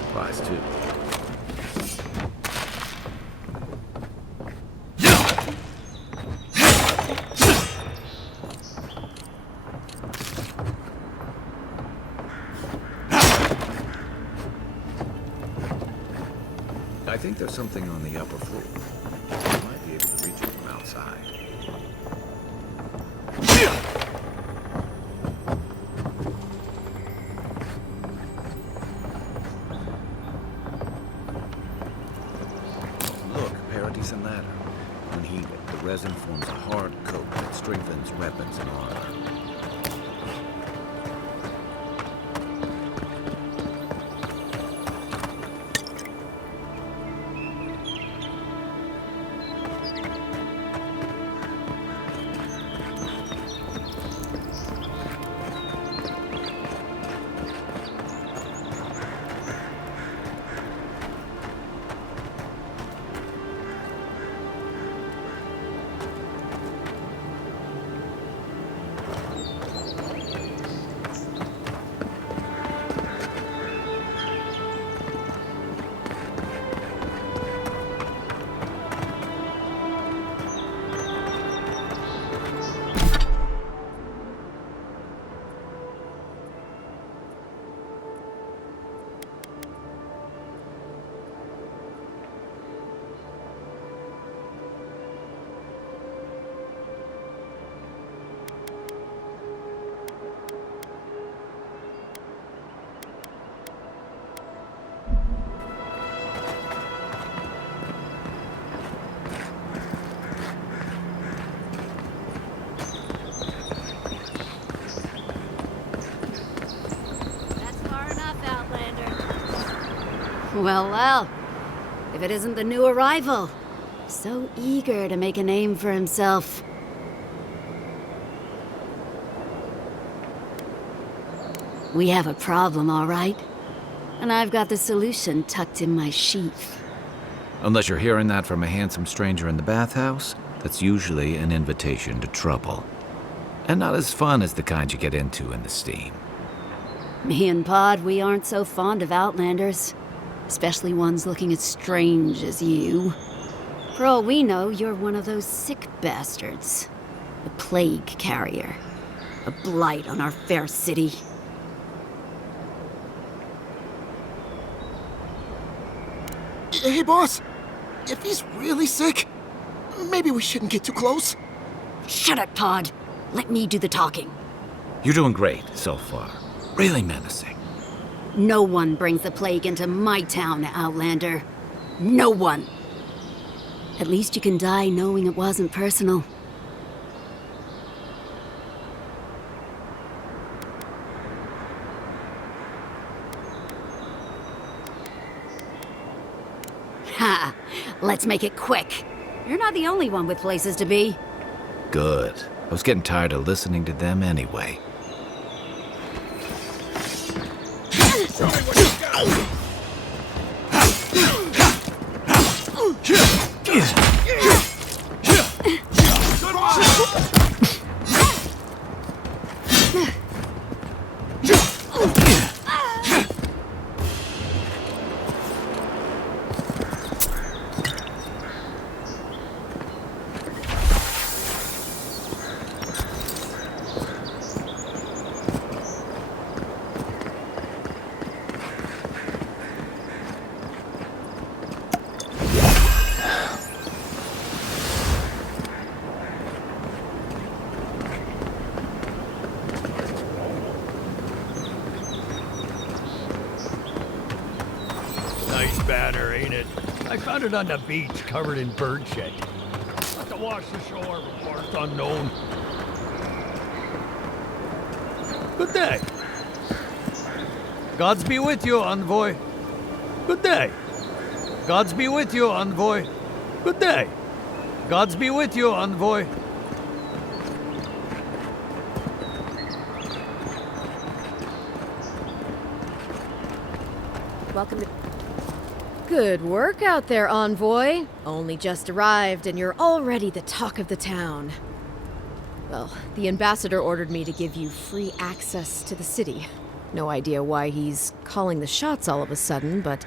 supplies too. I think there's something on the upper floor. You might be able to reach it from outside. Look, a paradisant ladder. When heated, the resin forms a hard coat that strengthens weapons and armor. Well, well. If it isn't the new arrival. So eager to make a name for himself. We have a problem, all right? And I've got the solution tucked in my sheath. Unless you're hearing that from a handsome stranger in the bathhouse, that's usually an invitation to trouble. And not as fun as the kind you get into in the steam. Me and Pod, we aren't so fond of Outlanders. Especially ones looking as strange as you. For all we know, you're one of those sick bastards. A plague carrier. A blight on our fair city. Hey, boss. If he's really sick, maybe we shouldn't get too close. Shut it, Pod. Let me do the talking. You're doing great so far. Really menacing. No one brings the plague into my town, Outlander. No one. At least you can die knowing it wasn't personal. Ha! Let's make it quick. You're not the only one with places to be. Good. I was getting tired of listening to them anyway. Show me what you got! Nice banner, ain't it? I found it on the beach, covered in bird shit. Must have washed ashore with parts unknown. Good day. Gods be with you, envoy. Good day. Gods be with you, envoy. Good day. Gods be with you, envoy. Welcome to... Good work out there, envoy. Only just arrived and you're already the talk of the town. Well, the ambassador ordered me to give you free access to the city. No idea why he's calling the shots all of a sudden, but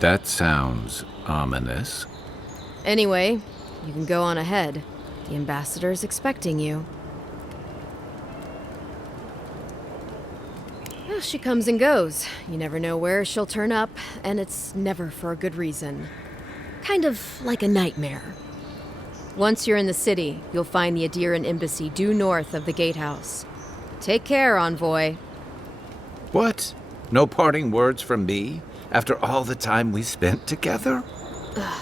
That sounds ominous. anyway, you can go on ahead. The ambassador's expecting you. Well, she comes and goes. You never know where she'll turn up, and it's never for a good reason. Kind of like a nightmare. Once you're in the city, you'll find the Adiran embassy due north of the gatehouse. Take care, envoy. What? No parting words from me after all the time we spent together?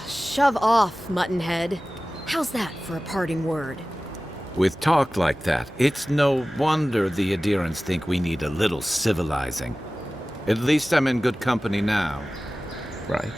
Shove off, Muttonhead. How's that for a parting word? With talk like that, it's no wonder the Adirans think we need a little civilizing. At least I'm in good company now, right?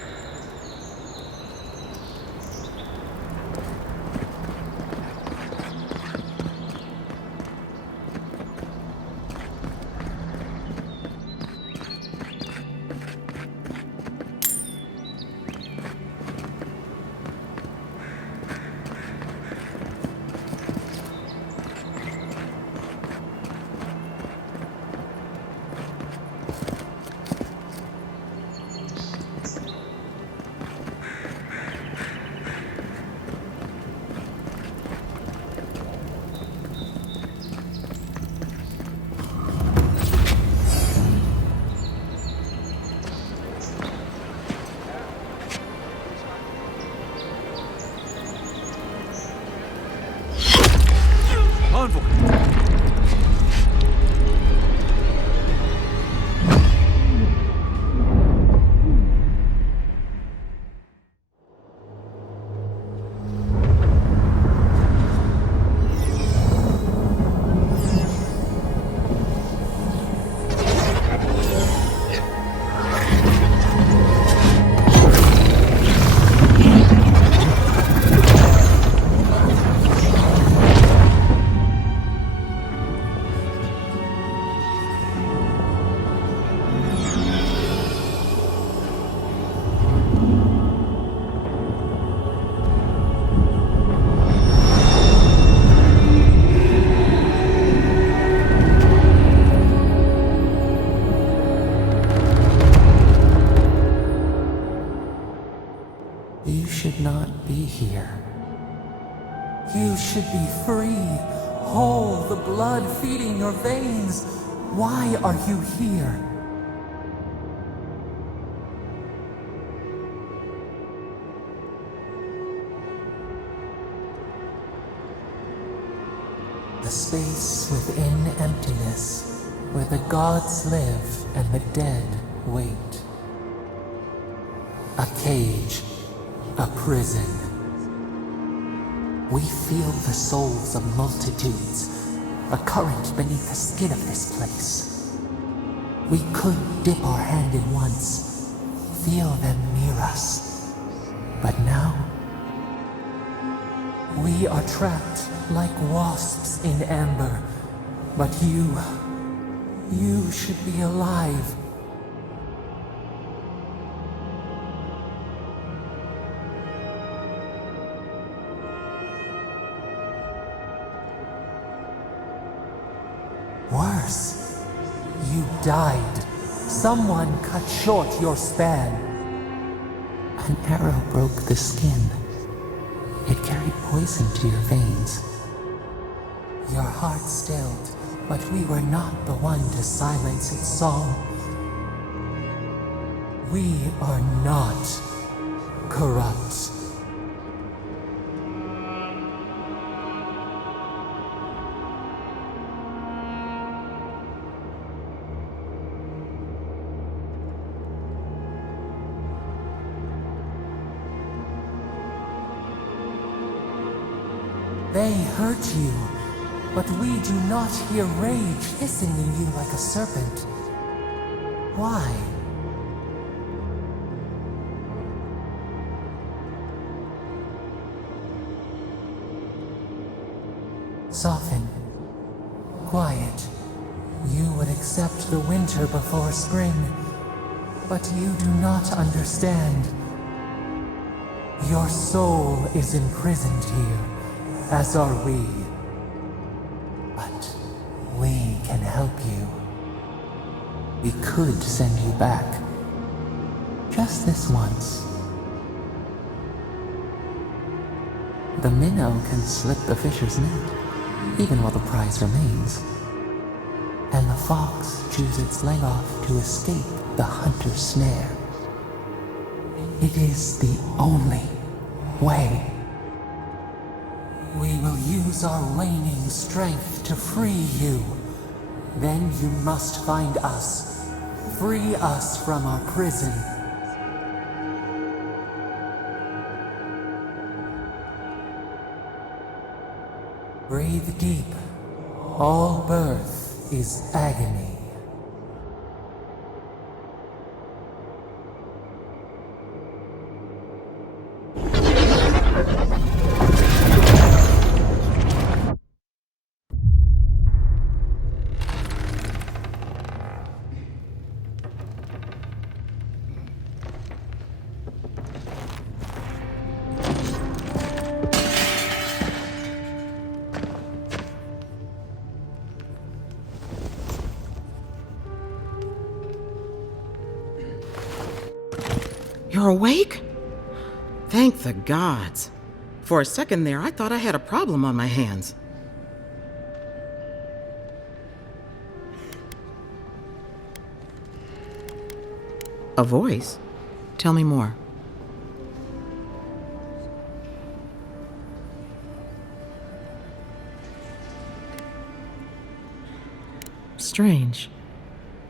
You should not be here. You should be free, whole, the blood feeding your veins. Why are you here? The space within emptiness, where the gods live and the dead wait. A cage, a prison. We feel the souls of multitudes, a current beneath the skin of this place. We could dip our hand in once, feel them near us. But now, we are trapped like wasps in amber. But you should be alive. Worse, you died. Someone cut short your span. An arrow broke the skin. It carried poison to your veins. Your heart stilled, but we were not the one to silence its song. We are not corrupt. They hurt you, but we do not hear rage hissing in you like a serpent. Why? Soften. Quiet. You would accept the winter before spring, but you do not understand. Your soul is imprisoned here, as are we. But we can help you. We could send you back. Just this once. The minnow can slip the fisher's net, even while the prize remains. And the fox chews its leg off to escape the hunter's snare. It is the only way. We will use our waning strength to free you. Then you must find us. Free us from our prison. Breathe deep. All birth is agony. You're awake? Thank the gods. For a second there, I thought I had a problem on my hands. A voice? Tell me more. Strange.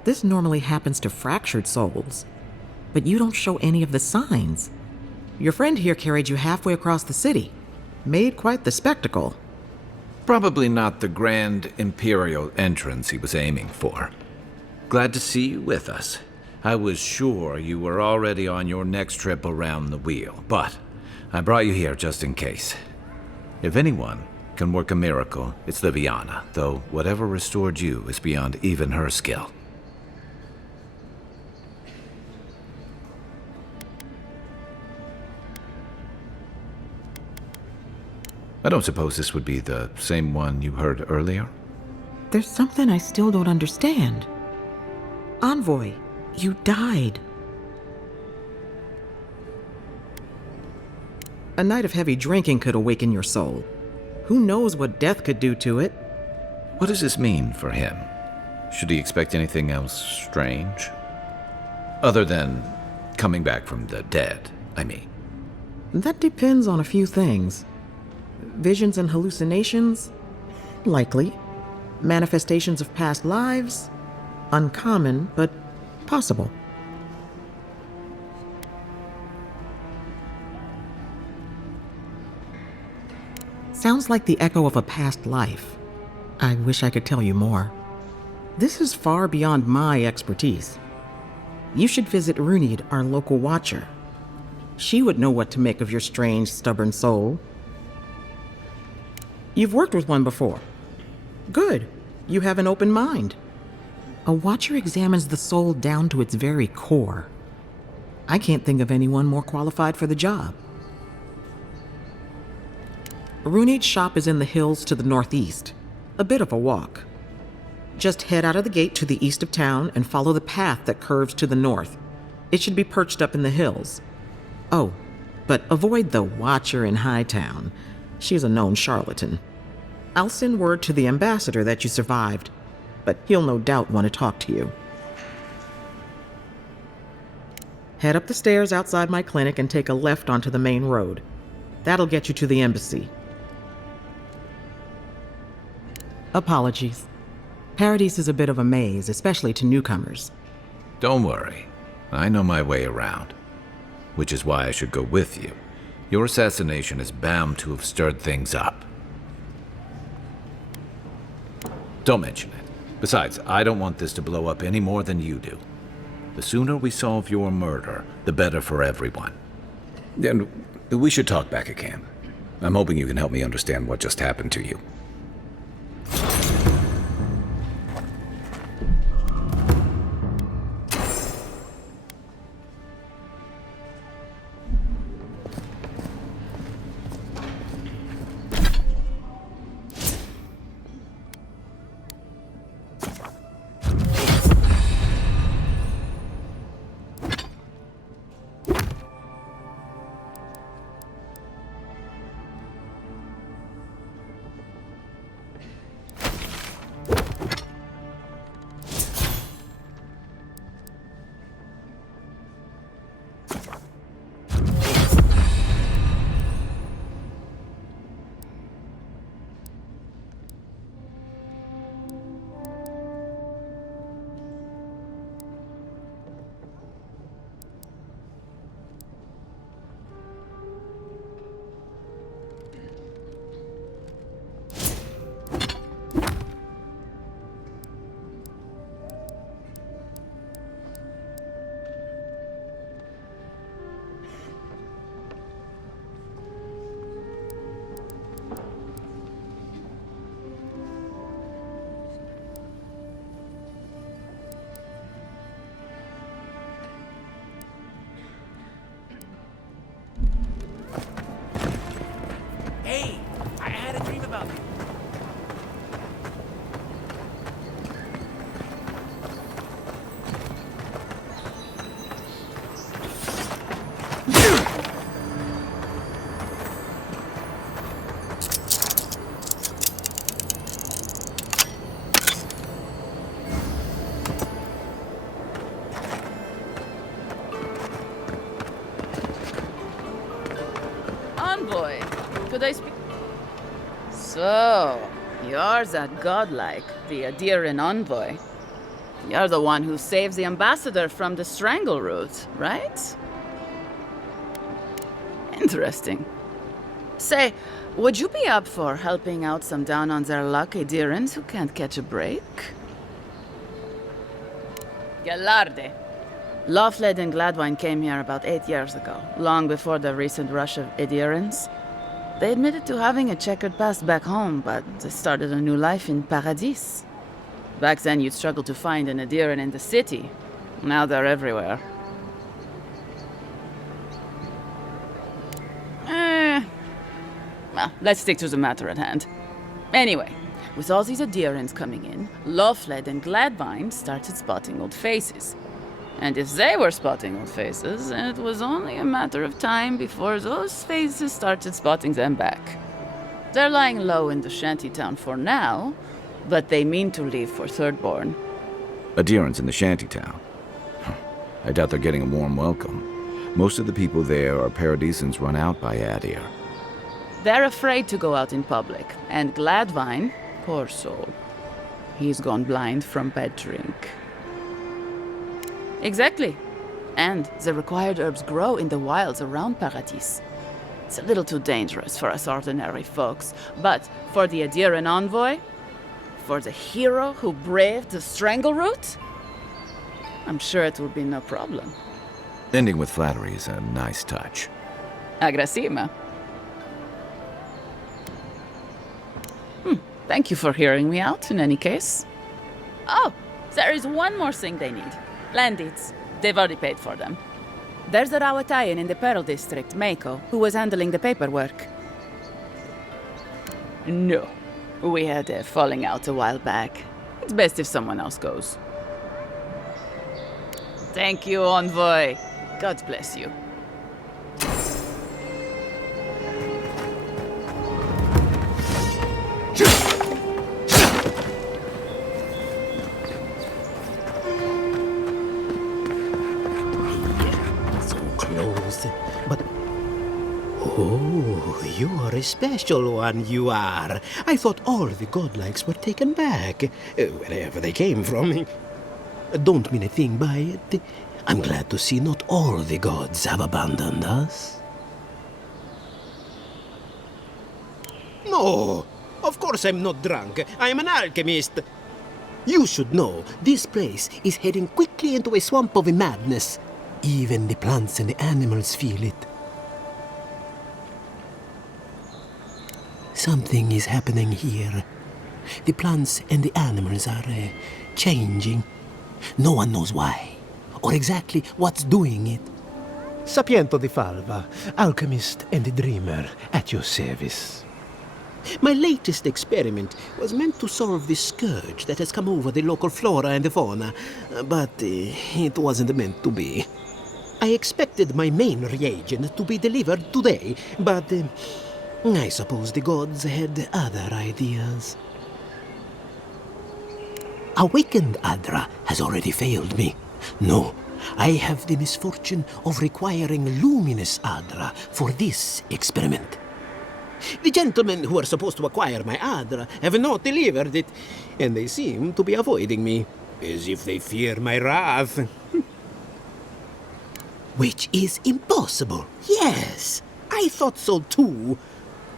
This normally happens to fractured souls. But you don't show any of the signs. Your friend here carried you halfway across the city. Made quite the spectacle. Probably not the grand imperial entrance he was aiming for. Glad to see you with us. I was sure you were already on your next trip around the wheel, but I brought you here just in case. If anyone can work a miracle, it's Liviana, though whatever restored you is beyond even her skill. I don't suppose this would be the same one you heard earlier? There's something I still don't understand. Envoy, you died. A night of heavy drinking could awaken your soul. Who knows what death could do to it? What does this mean for him? Should he expect anything else strange? Other than coming back from the dead, I mean. That depends on a few things. Visions and hallucinations? Likely. Manifestations of past lives? Uncommon, but possible. Sounds like the echo of a past life. I wish I could tell you more. This is far beyond my expertise. You should visit Runid, our local watcher. She would know what to make of your strange, stubborn soul. You've worked with one before. Good. You have an open mind. A watcher examines the soul down to its very core. I can't think of anyone more qualified for the job. Runid's shop is in the hills to the northeast. A bit of a walk. Just head out of the gate to the east of town and follow the path that curves to the north. It should be perched up in the hills. Oh, but avoid the watcher in Hightown. She's a known charlatan. I'll send word to the ambassador that you survived, but he'll no doubt want to talk to you. Head up the stairs outside my clinic and take a left onto the main road. That'll get you to the embassy. Apologies. Paradise is a bit of a maze, especially to newcomers. Don't worry. I know my way around. Which is why I should go with you. Your assassination is bound to have stirred things up. Don't mention it. Besides, I don't want this to blow up any more than you do. The sooner we solve your murder, the better for everyone. And we should talk back at camp. I'm hoping you can help me understand what just happened to you. Envoy, could I speak? So, you're that godlike, the Adiran envoy. You're the one who saves the ambassador from the strangle root, right? Interesting. Say, would you be up for helping out some down on their luck Adirans who can't catch a break? Galarde. Lawfled and Gladwine came here about 8 years ago, long before the recent rush of Adirans. They admitted to having a checkered past back home, but they started a new life in Paradis. Back then, you'd struggle to find an Adiran in the city. Now they're everywhere. Well, let's stick to the matter at hand. Anyway, with all these Adirans coming in, Lawfled and Gladvine started spotting old faces. And if they were spotting old faces, it was only a matter of time before those faces started spotting them back. They're lying low in the shantytown for now, but they mean to leave for Thirdborn. Adirans in the shantytown. I doubt they're getting a warm welcome. Most of the people there are Paradisans run out by Adir. They're afraid to go out in public, and Gladvine, poor soul, he's gone blind from bad drink. Exactly. And the required herbs grow in the wilds around Paradis. It's a little too dangerous for us ordinary folks, but for the Adiran envoy, for the hero who braved the strangle root, I'm sure it will be no problem. Ending with flattery is a nice touch. Agrasima. Thank you for hearing me out, in any case. Oh, there is one more thing they need. Land deeds. They've already paid for them. There's a Rawatayan in the Pearl District, Mako, who was handling the paperwork. No. We had a falling out a while back. It's best if someone else goes. Thank you, Envoy. God bless you. But... Oh, you are a special one, you are. I thought all the godlikes were taken back, wherever they came from. Don't mean a thing by it. I'm glad to see not all the gods have abandoned us. No, of course I'm not drunk. I'm an alchemist. You should know, this place is heading quickly into a swamp of madness. Even the plants and the animals feel it. Something is happening here. The plants and the animals are changing. No one knows why, or exactly what's doing it. Sapiento di Falva, alchemist and dreamer, at your service. My latest experiment was meant to solve the scourge that has come over the local flora and the fauna, but it wasn't meant to be. I expected my main reagent to be delivered today, but I suppose the gods had other ideas. Awakened Adra has already failed me. No, I have the misfortune of requiring luminous Adra for this experiment. The gentlemen who are supposed to acquire my Adra have not delivered it, and they seem to be avoiding me, as if they fear my wrath. Which is impossible. Yes, I thought so too.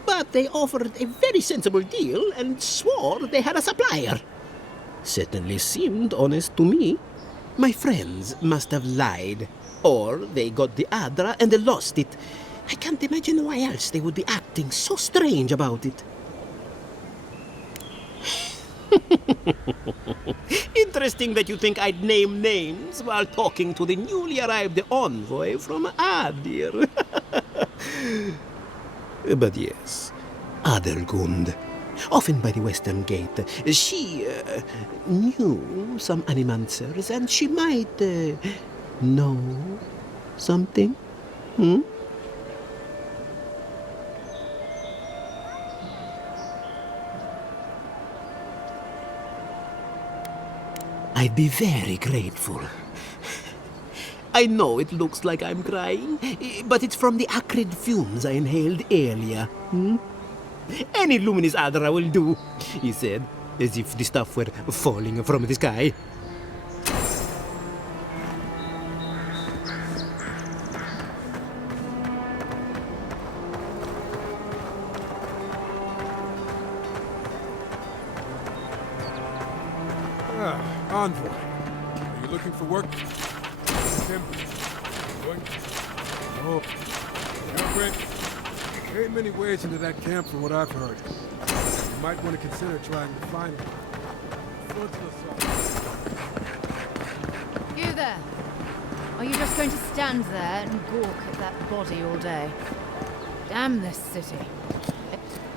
But they offered a very sensible deal and swore they had a supplier. Certainly seemed honest to me. My friends must have lied. Or they got the Adra and they lost it. I can't imagine why else they would be acting so strange about it. Interesting that you think I'd name names while talking to the newly arrived envoy from Adir. But yes, Adelgund, often by the western gate, she knew some animancers, and she might know something. I'd be very grateful. I know it looks like I'm crying, but it's from the acrid fumes I inhaled earlier. Any luminous adra will do, he said, as if the stuff were falling from the sky. Envoy, are you looking for work? Tim? Going? Oh, Brent. There ain't many ways into that camp from what I've heard. You might want to consider trying to find it. You there? Are you just going to stand there and gawk at that body all day? Damn this city.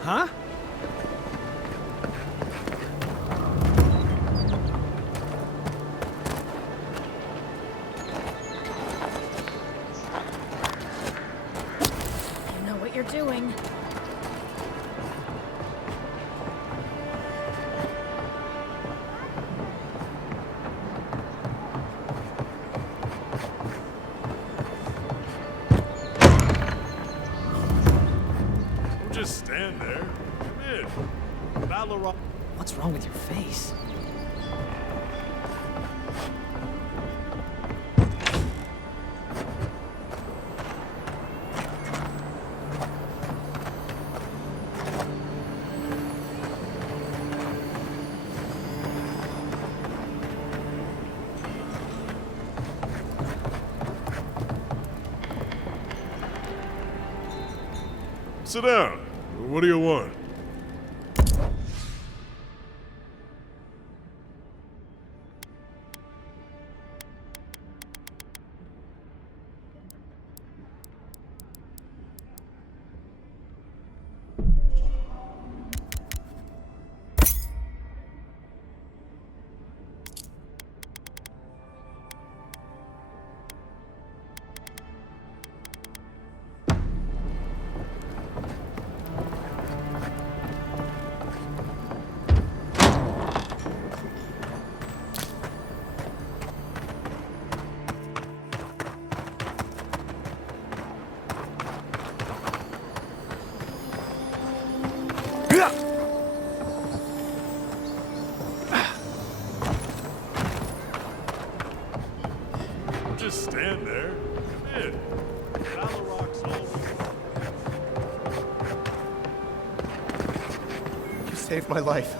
Huh? You know what you're doing. Just stand there. Come in. Valorant. What's wrong with your face? Sit down. What do you want? Just stand there. Come in. Valorant's You saved my life.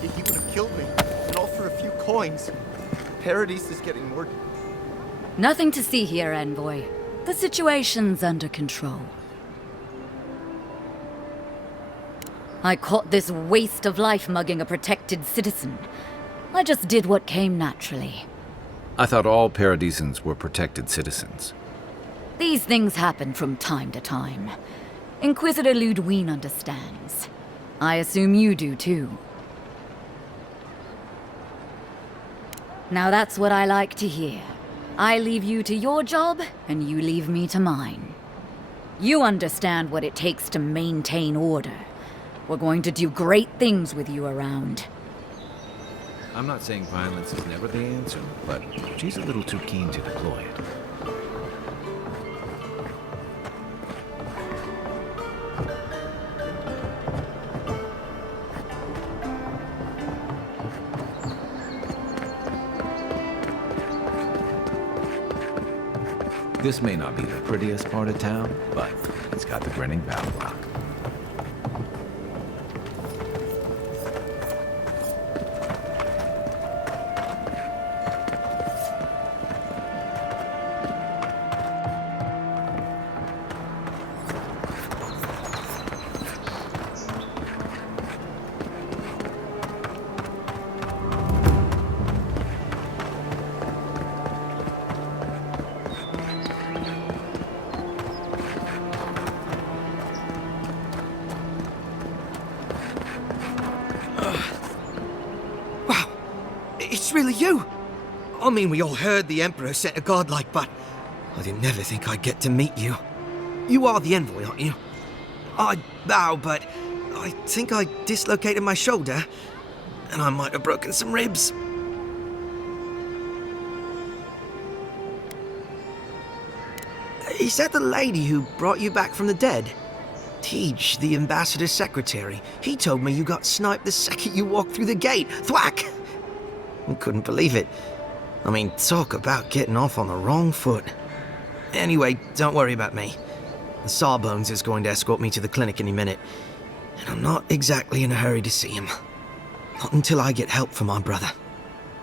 He would have killed me, and all for a few coins. Paradise is getting more... Nothing to see here, Envoy. The situation's under control. I caught this waste of life mugging a protected citizen. I just did what came naturally. I thought all Paradisans were protected citizens. These things happen from time to time. Inquisitor Ludwine understands. I assume you do too. Now that's what I like to hear. I leave you to your job, and you leave me to mine. You understand what it takes to maintain order. We're going to do great things with you around. I'm not saying violence is never the answer, but she's a little too keen to deploy it. This may not be the prettiest part of town, but it's got the grinning battle rock. It's really you! I mean, we all heard the Emperor sent a godlike, but I didn't ever think I'd get to meet you. You are the envoy, aren't you? I bow, but I think I dislocated my shoulder, and I might have broken some ribs. Is that the lady who brought you back from the dead? Tej, the ambassador's secretary. He told me you got sniped the second you walked through the gate. Thwack! I couldn't believe it. I mean, talk about getting off on the wrong foot. Anyway, don't worry about me. The Sawbones is going to escort me to the clinic any minute, and I'm not exactly in a hurry to see him. Not until I get help from my brother.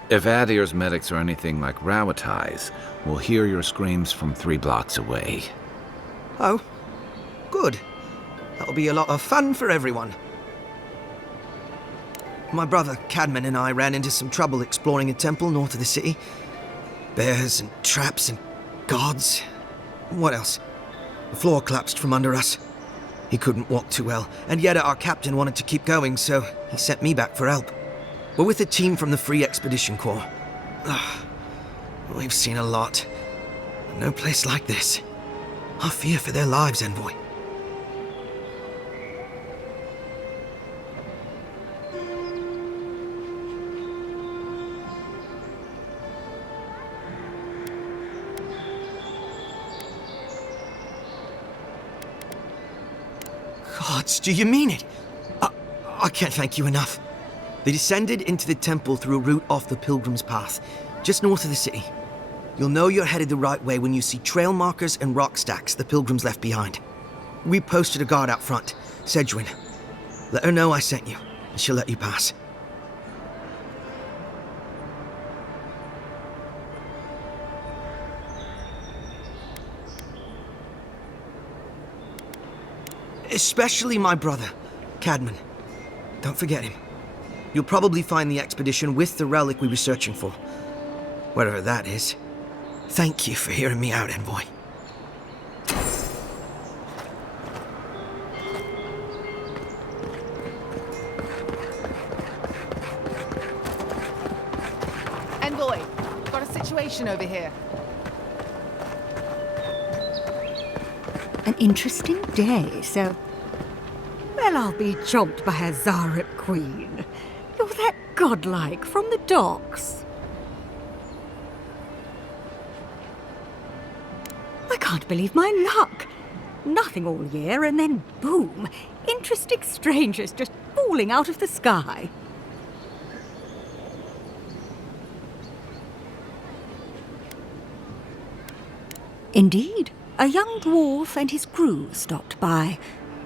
If Adir's medics are anything like Rawatai's, we'll hear your screams from 3 blocks away. Oh, good. That'll be a lot of fun for everyone. My brother, Cadman, and I ran into some trouble exploring a temple north of the city. Bears and traps and guards. What else? The floor collapsed from under us. He couldn't walk too well, and yet our captain wanted to keep going, so he sent me back for help. We're with a team from the Free Expedition Corps. We've seen a lot. No place like this. I fear for their lives, Envoy. Gods, do you mean it? I can't thank you enough. They descended into the temple through a route off the Pilgrim's Path, just north of the city. You'll know you're headed the right way when you see trail markers and rock stacks the Pilgrims left behind. We posted a guard out front, Sedgwin. Let her know I sent you, and she'll let you pass. Especially my brother, Cadman. Don't forget him. You'll probably find the expedition with the relic we were searching for. Wherever that is. Thank you for hearing me out, Envoy. Envoy, got a situation over here. An interesting day, so... Well, I'll be chomped by a Zarep queen. You're that godlike from the docks. I can't believe my luck. Nothing all year, and then boom, interesting strangers just falling out of the sky. Indeed. A young dwarf and his crew stopped by.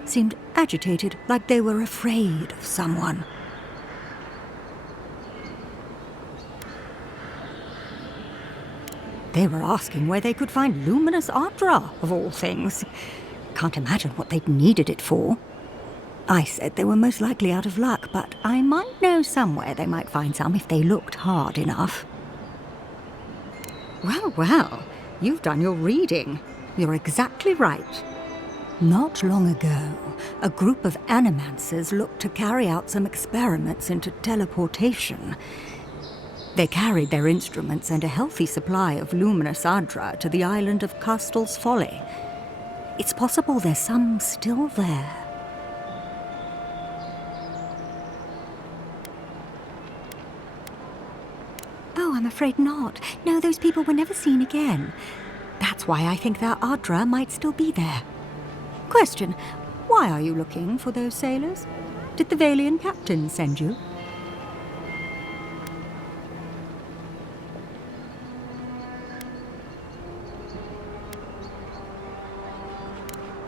Seemed agitated, like they were afraid of someone. They were asking where they could find luminous Ardra, of all things. Can't imagine what they'd needed it for. I said they were most likely out of luck, but I might know somewhere they might find some if they looked hard enough. Well, well, you've done your reading. You're exactly right. Not long ago, a group of animancers looked to carry out some experiments into teleportation. They carried their instruments and a healthy supply of luminous Ardra to the island of Castel's Folly. It's possible there's some still there. Oh, I'm afraid not. No, those people were never seen again. That's why I think their Ardra might still be there. Question, why are you looking for those sailors? Did the Valian captain send you?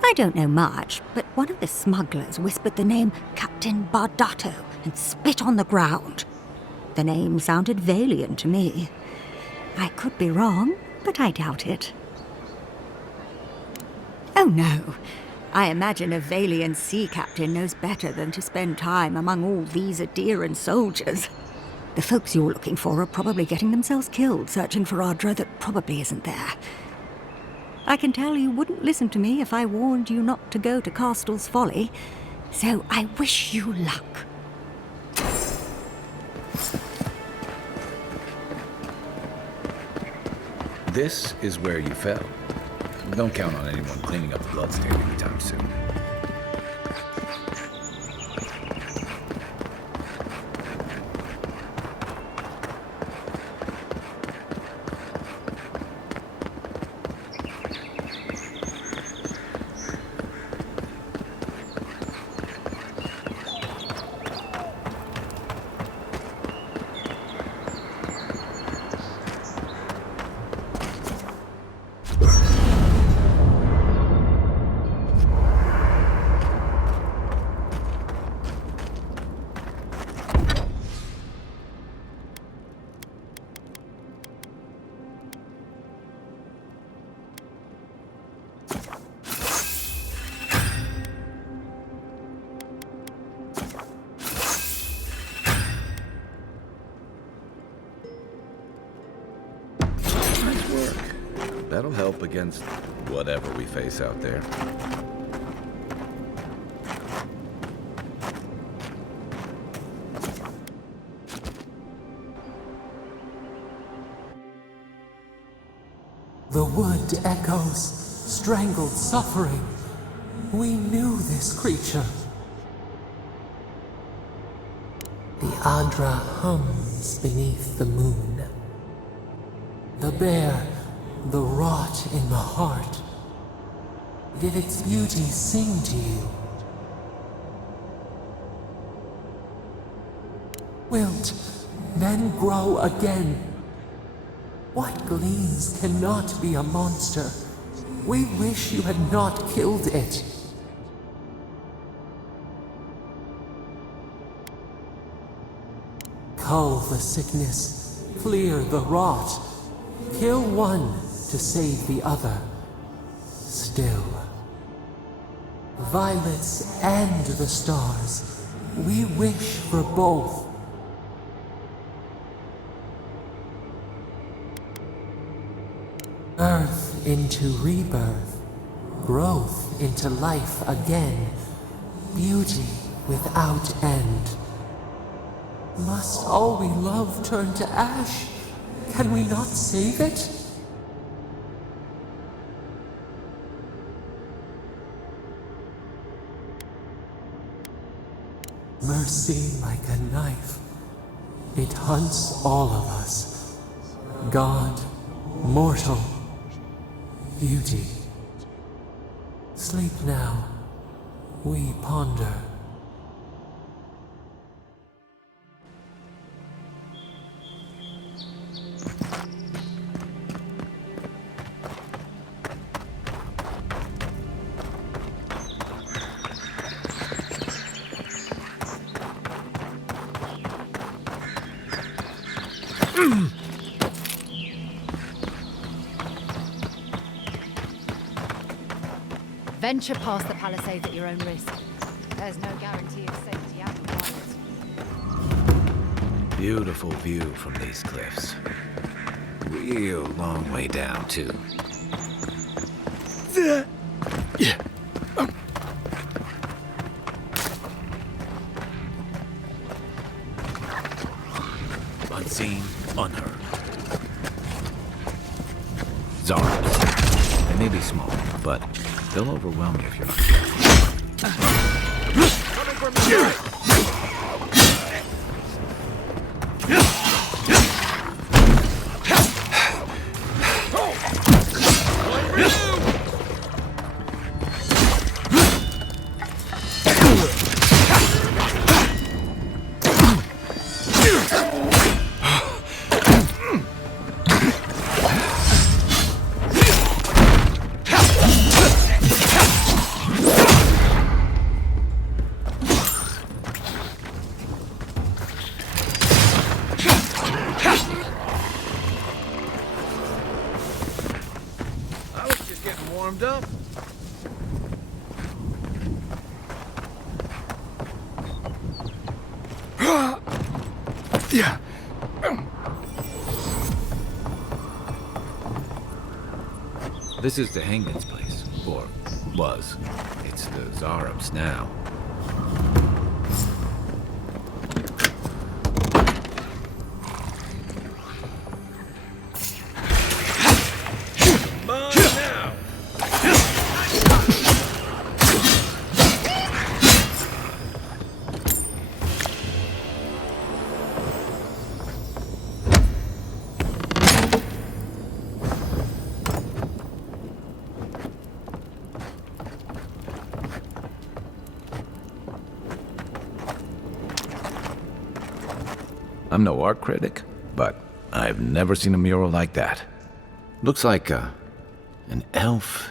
I don't know much, but one of the smugglers whispered the name Captain Bardato and spit on the ground. The name sounded Valian to me. I could be wrong, but I doubt it. Oh no. I imagine a Valian sea captain knows better than to spend time among all these Adiran soldiers. The folks you're looking for are probably getting themselves killed searching for Ardra that probably isn't there. I can tell you wouldn't listen to me if I warned you not to go to Castel's Folly, so I wish you luck. This is where you fell. Don't count on anyone cleaning up the bloodstain anytime soon. That'll help against whatever we face out there. The wood echoes, strangled suffering. We knew this creature. The Adra hums beneath the moon. The bear, the rot in the heart. Did its beauty sing to you? Wilt then grow again. What gleams cannot be a monster? We wish you had not killed it. Cull the sickness, clear the rot. Kill one to save the other. Still. Violets and the stars. We wish for both. Earth into rebirth. Growth into life again. Beauty without end. Must all we love turn to ash? Can we not save it? Mercy like a knife. It hunts all of us. God, mortal, beauty. Sleep now. We ponder. Venture past the palisades at your own risk. There's no guarantee of safety out in the wild. Beautiful view from these cliffs. Real long way down, too. Unseen, unheard. Zars. They may be small, but they'll overwhelm you if you're not careful. Warmed up. Yeah. This is the hangman's place, or was. It's the Zarab's now. I'm no art critic, but I've never seen a mural like that. Looks like an elf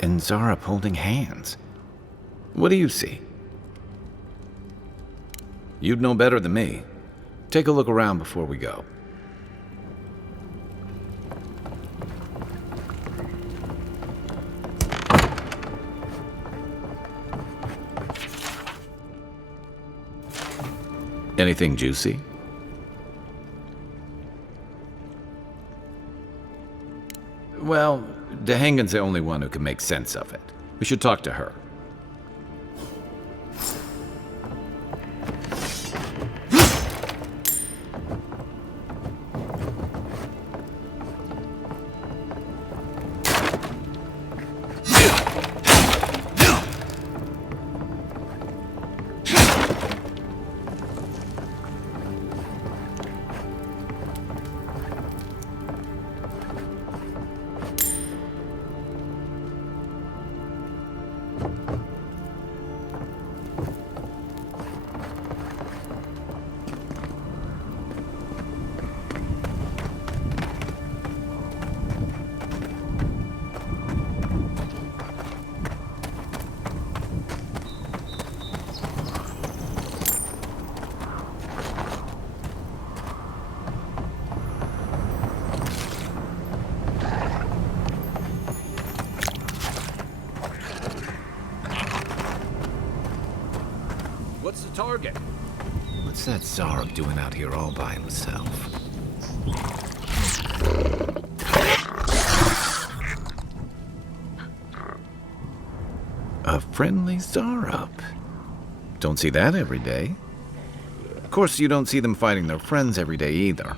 and Zara holding hands. What do you see? You'd know better than me. Take a look around before we go. Anything juicy? Well, Dehangan's the only one who can make sense of it. We should talk to her. What's the target? What's that Zarb doing out here all by himself? A friendly Zarb. Don't see that every day. Of course, you don't see them fighting their friends every day either.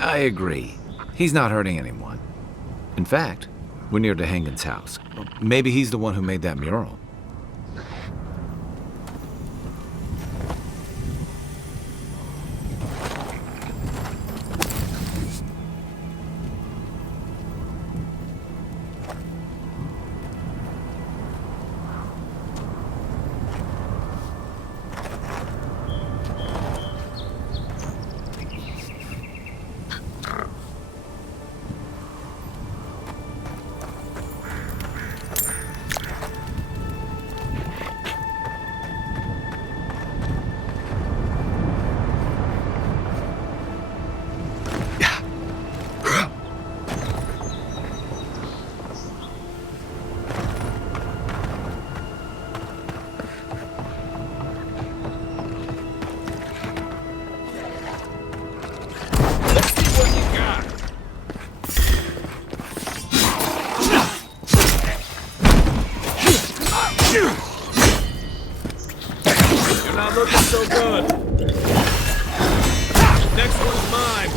I agree. He's not hurting anyone. In fact, we're near Dehangan's house. Maybe he's the one who made that mural. You're not looking so good. Next one's mine.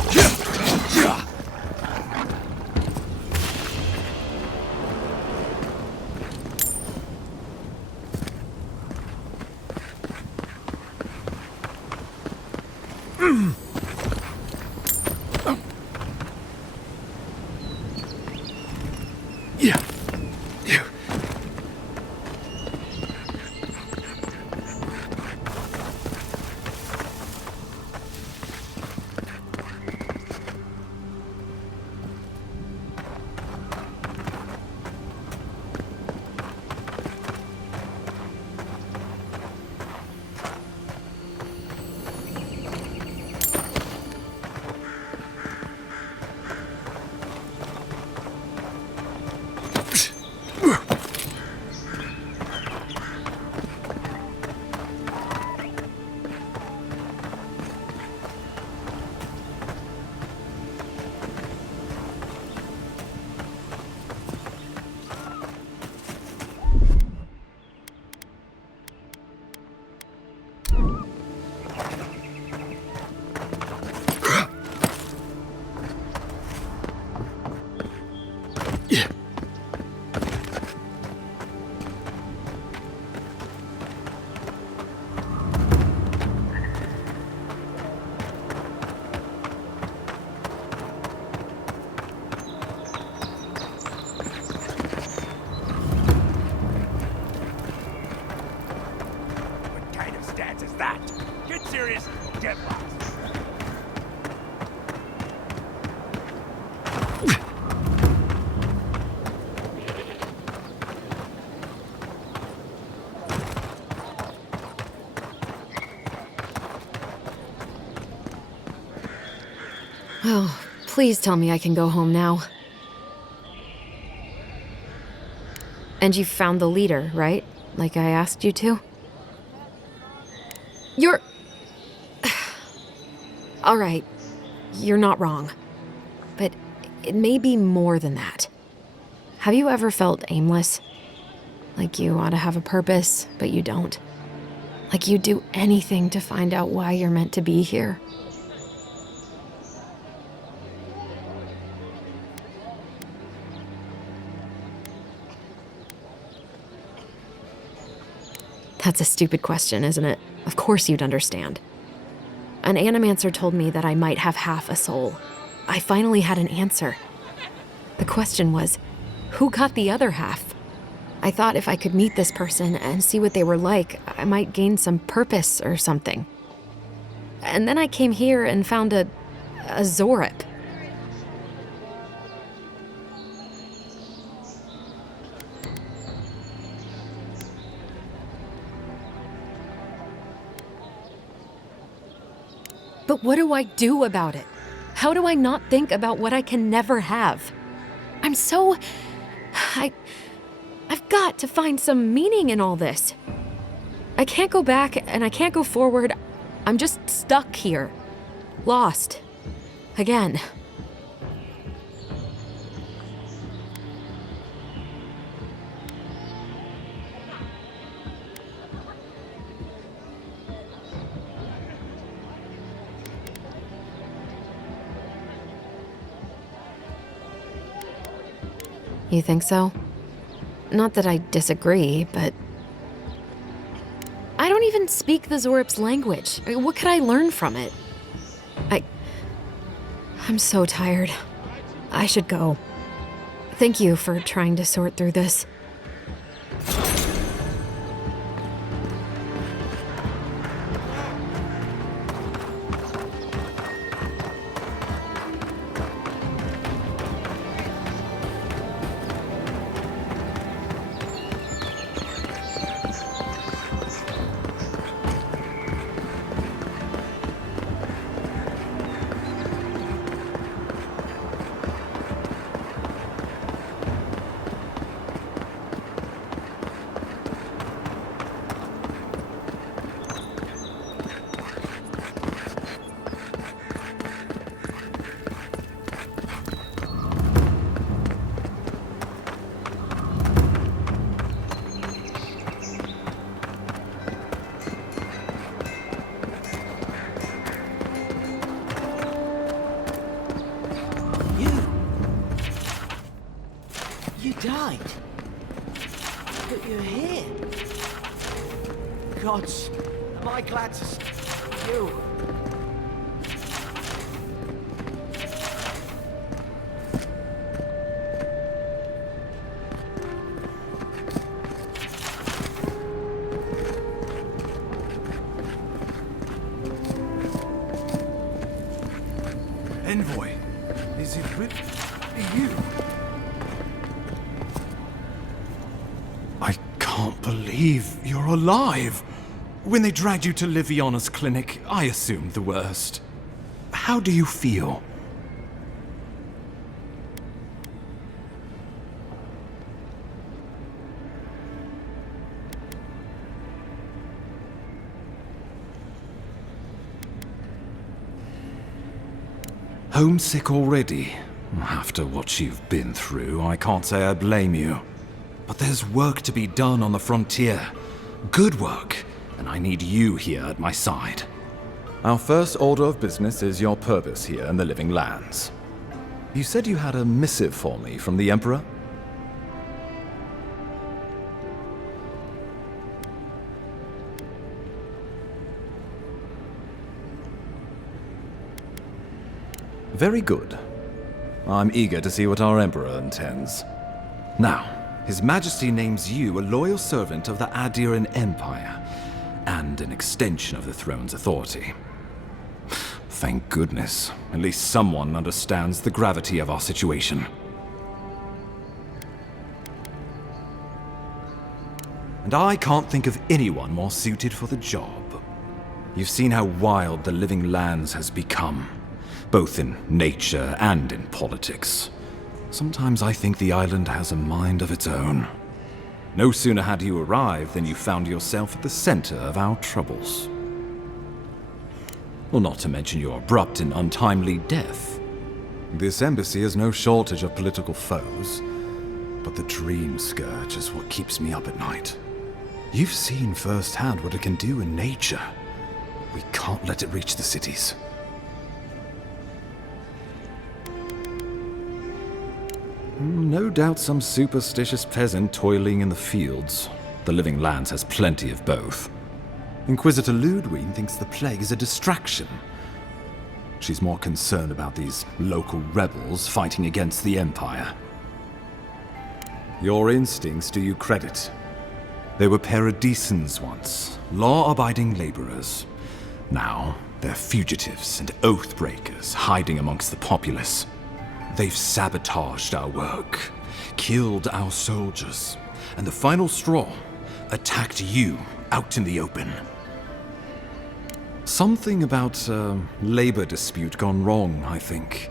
serious? Get lost. Oh, please tell me I can go home now. And you found the leader, right? Like I asked you to? You're... All right, you're not wrong. But it may be more than that. Have you ever felt aimless? Like you ought to have a purpose, but you don't? Like you'd do anything to find out why you're meant to be here? That's a stupid question, isn't it? Of course you'd understand. An animancer told me that I might have half a soul. I finally had an answer. The question was, who got the other half? I thought if I could meet this person and see what they were like, I might gain some purpose or something. And then I came here and found a Zorip. But what do I do about it? How do I not think about what I can never have? I'm so... I've got to find some meaning in all this. I can't go back and I can't go forward. I'm just stuck here. Lost. Again. You think so? Not that I disagree, but... I don't even speak the Zorip's language. I mean, what could I learn from it? I'm so tired. I should go. Thank you for trying to sort through this. You died. But you're here. Gods, am I glad to see you. Envoy, is it really you? I can't believe you're alive. When they dragged you to Liviana's clinic, I assumed the worst. How do you feel? Homesick already? After what you've been through, I can't say I blame you. But there's work to be done on the frontier. Good work, and I need you here at my side. Our first order of business is your purpose here in the Living Lands. You said you had a missive for me from the Emperor? Very good. I'm eager to see what our Emperor intends. Now, His Majesty names you a loyal servant of the Adiran Empire, and and an extension of the throne's authority. Thank goodness, at least someone understands the gravity of our situation. And I can't think of anyone more suited for the job. You've seen how wild the Living Lands has become, both in nature and in politics. Sometimes I think the island has a mind of its own. No sooner had you arrived than you found yourself at the center of our troubles. Well, not to mention your abrupt and untimely death. This embassy has no shortage of political foes, but the dream scourge is what keeps me up at night. You've seen firsthand what it can do in nature. We can't let it reach the cities. No doubt some superstitious peasant toiling in the fields. The Living Lands has plenty of both. Inquisitor Ludwig thinks the plague is a distraction. She's more concerned about these local rebels fighting against the Empire. Your instincts do you credit. They were paradisans once, law-abiding laborers. Now, they're fugitives and oath-breakers hiding amongst the populace. They've sabotaged our work, killed our soldiers, and the final straw, attacked you out in the open. Something about a labor dispute gone wrong, I think.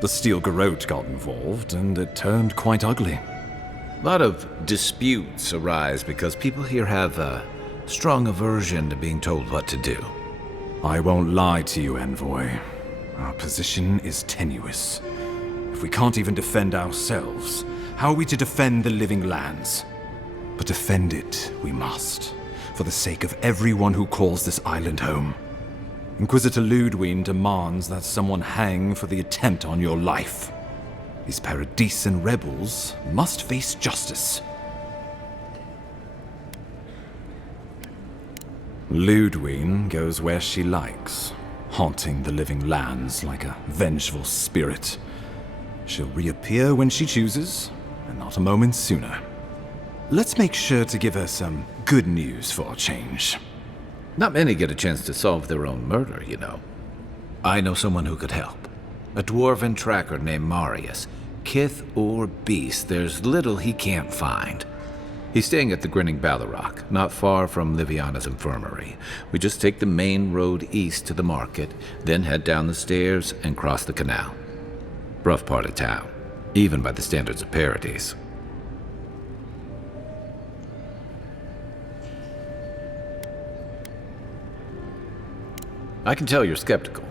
The Steel Garrote got involved, and it turned quite ugly. A lot of disputes arise because people here have a strong aversion to being told what to do. I won't lie to you, Envoy. Our position is tenuous. If we can't even defend ourselves, how are we to defend the Living Lands? But defend it we must, for the sake of everyone who calls this island home. Inquisitor Ludwig demands that someone hang for the attempt on your life. These Paradisan rebels must face justice. Ludwig goes where she likes, haunting the Living Lands like a vengeful spirit. She'll reappear when she chooses, and not a moment sooner. Let's make sure to give her some good news for a change. Not many get a chance to solve their own murder, you know. I know someone who could help. A dwarven tracker named Marius. Kith or beast, there's little he can't find. He's staying at the Grinning Ballarrock, not far from Liviana's infirmary. We just take the main road east to the market, then head down the stairs and cross the canal. Rough part of town, even by the standards of Paradise. I can tell you're skeptical,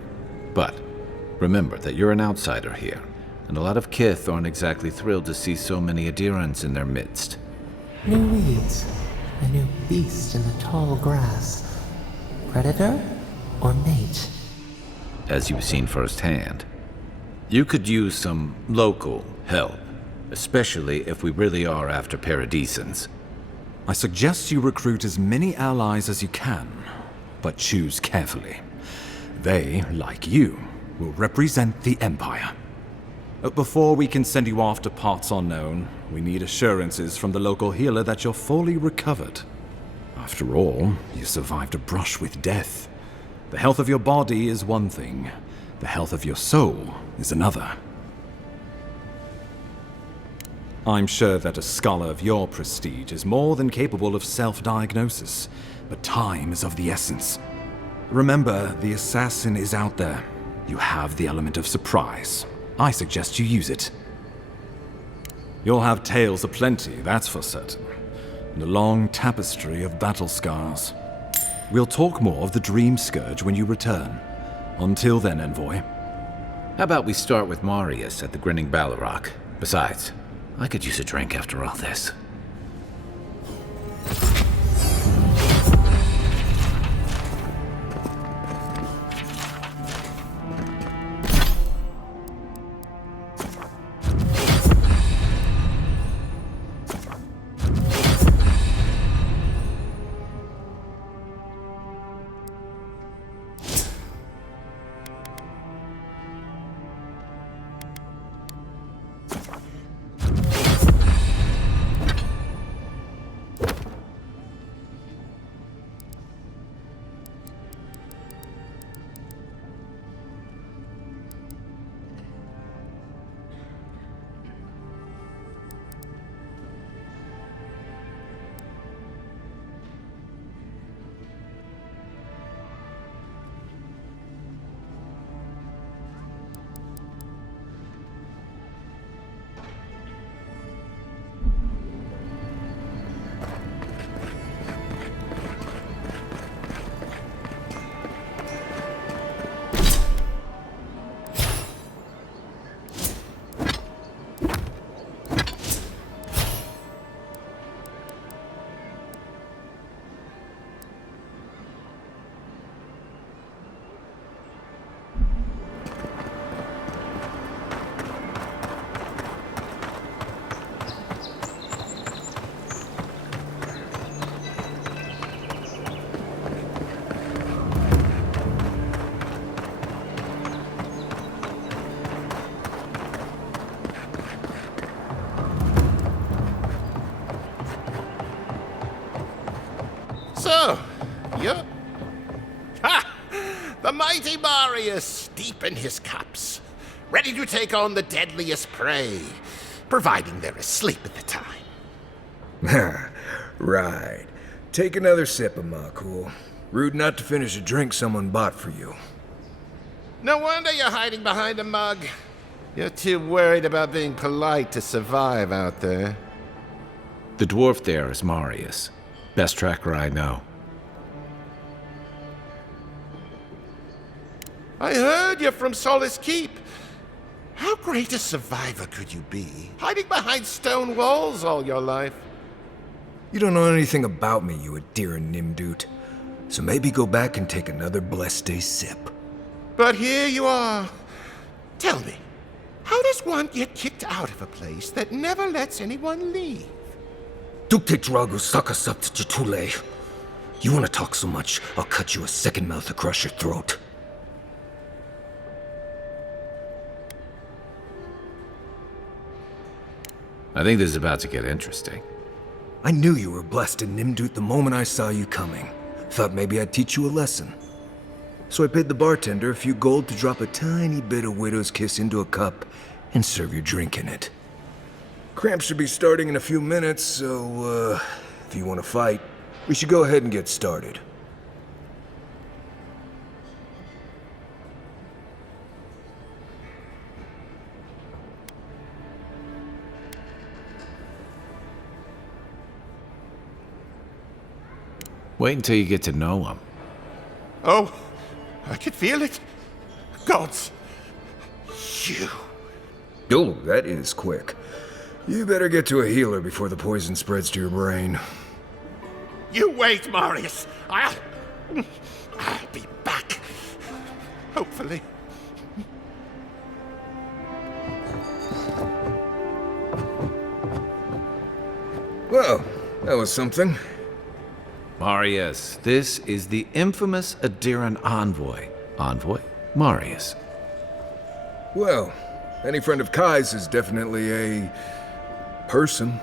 but remember that you're an outsider here, and a lot of Kith aren't exactly thrilled to see so many Adirans in their midst. New weeds, a new beast in the tall grass. Predator or mate? As you've seen firsthand. You could use some local help, especially if we really are after Paradisans. I suggest you recruit as many allies as you can, but choose carefully. They, like you, will represent the Empire. But before we can send you off to parts unknown, we need assurances from the local healer that you're fully recovered. After all, you survived a brush with death. The health of your body is one thing. The health of your soul is another. I'm sure that a scholar of your prestige is more than capable of self-diagnosis, but time is of the essence. Remember, the assassin is out there. You have the element of surprise. I suggest you use it. You'll have tales aplenty, that's for certain, and a long tapestry of battle scars. We'll talk more of the Dream Scourge when you return. Until then, Envoy. How about we start with Marius at the Grinning Ballarrock? Besides, I could use a drink after all this. mighty Marius deep in his cups, ready to take on the deadliest prey, providing they're asleep at the time. Right. Take another sip of Makul. Rude not to finish a drink someone bought for you. No wonder you're hiding behind a mug. You're too worried about being polite to survive out there. The dwarf there is Marius. Best tracker I know. I heard you're from Solace Keep. How great a survivor could you be, hiding behind stone walls all your life? You don't know anything about me, you Adiran Nimdut. So maybe go back and take another blessed day sip. But here you are. Tell me, how does one get kicked out of a place that never lets anyone leave? Duktetragu sakasaptjatule. You want to talk so much, I'll cut you a second mouth across your throat. I think this is about to get interesting. I knew you were blessed in Nimdut the moment I saw you coming. Thought maybe I'd teach you a lesson. So I paid the bartender a few gold to drop a tiny bit of Widow's Kiss into a cup and serve your drink in it. Cramp should be starting in a few minutes, so, if you want to fight, we should go ahead and get started. Wait until you get to know him. Oh, I can feel it. Gods, you. Oh, that is quick. You better get to a healer before the poison spreads to your brain. You wait, Marius. I'll be back. Hopefully. Well, that was something. Marius, this is the infamous Adiran envoy. Envoy? Marius. Well, any friend of Kai's is definitely a person.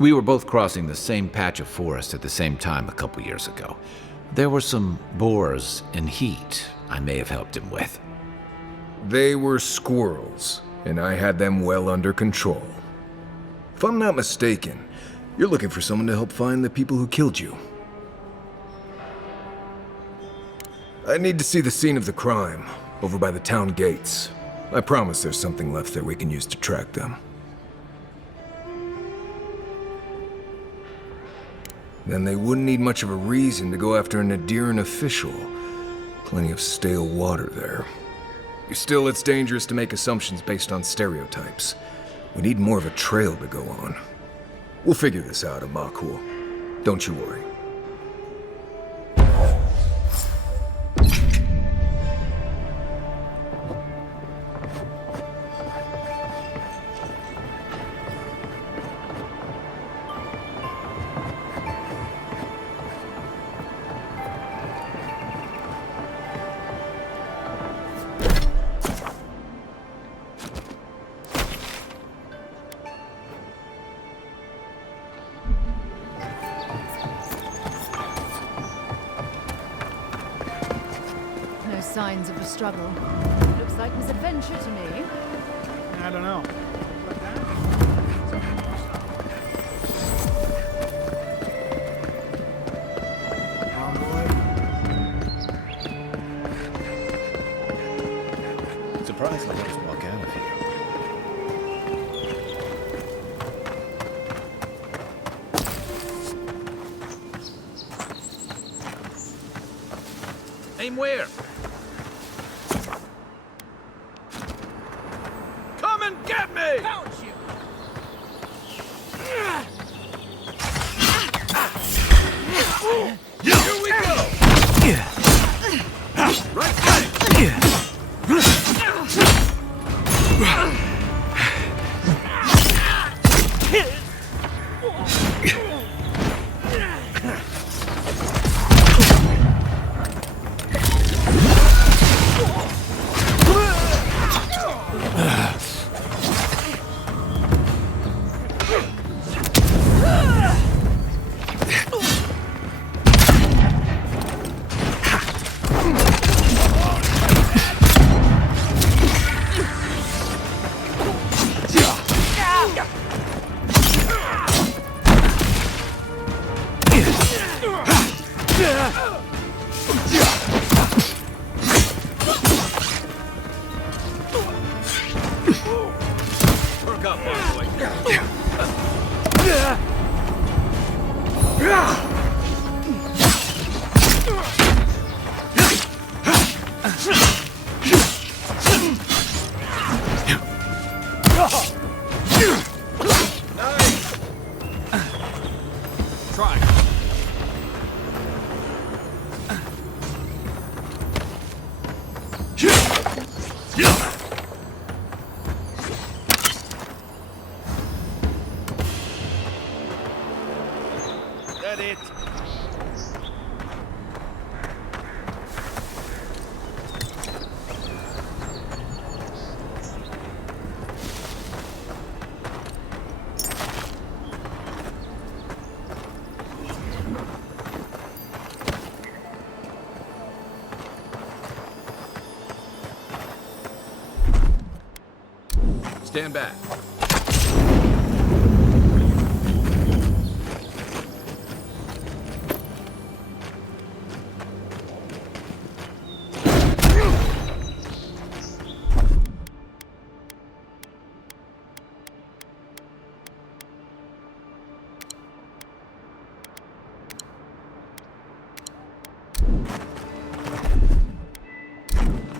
We were both crossing the same patch of forest at the same time a couple years ago. There were some boars in heat I may have helped him with. They were squirrels, and I had them well under control. If I'm not mistaken, you're looking for someone to help find the people who killed you. I need to see the scene of the crime, over by the town gates. I promise there's something left there we can use to track them. Then they wouldn't need much of a reason to go after an Adiran official. Plenty of stale water there. Still, it's dangerous to make assumptions based on stereotypes. We need more of a trail to go on. We'll figure this out, Makul. Don't you worry. No signs of a struggle. Looks like misadventure to me. I don't know. Surprised I let us walk out of here. Aim where? Come and get me! Count you! Here we go! Right flank! Perk up, boy. Try. That it? Stand back.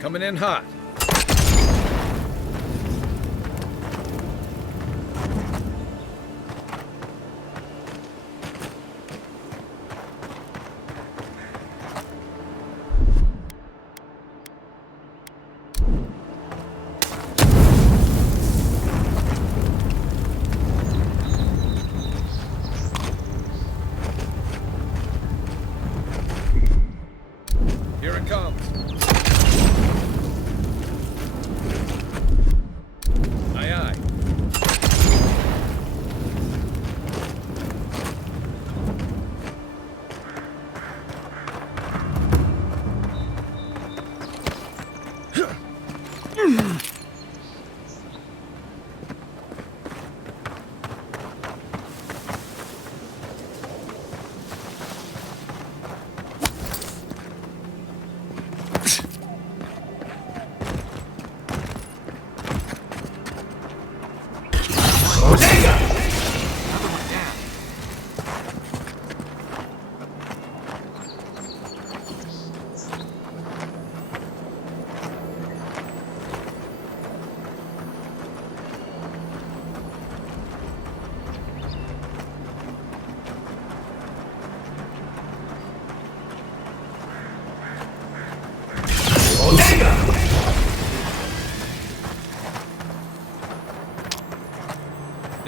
Coming in hot. Here it comes. Aye, aye.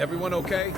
Everyone okay?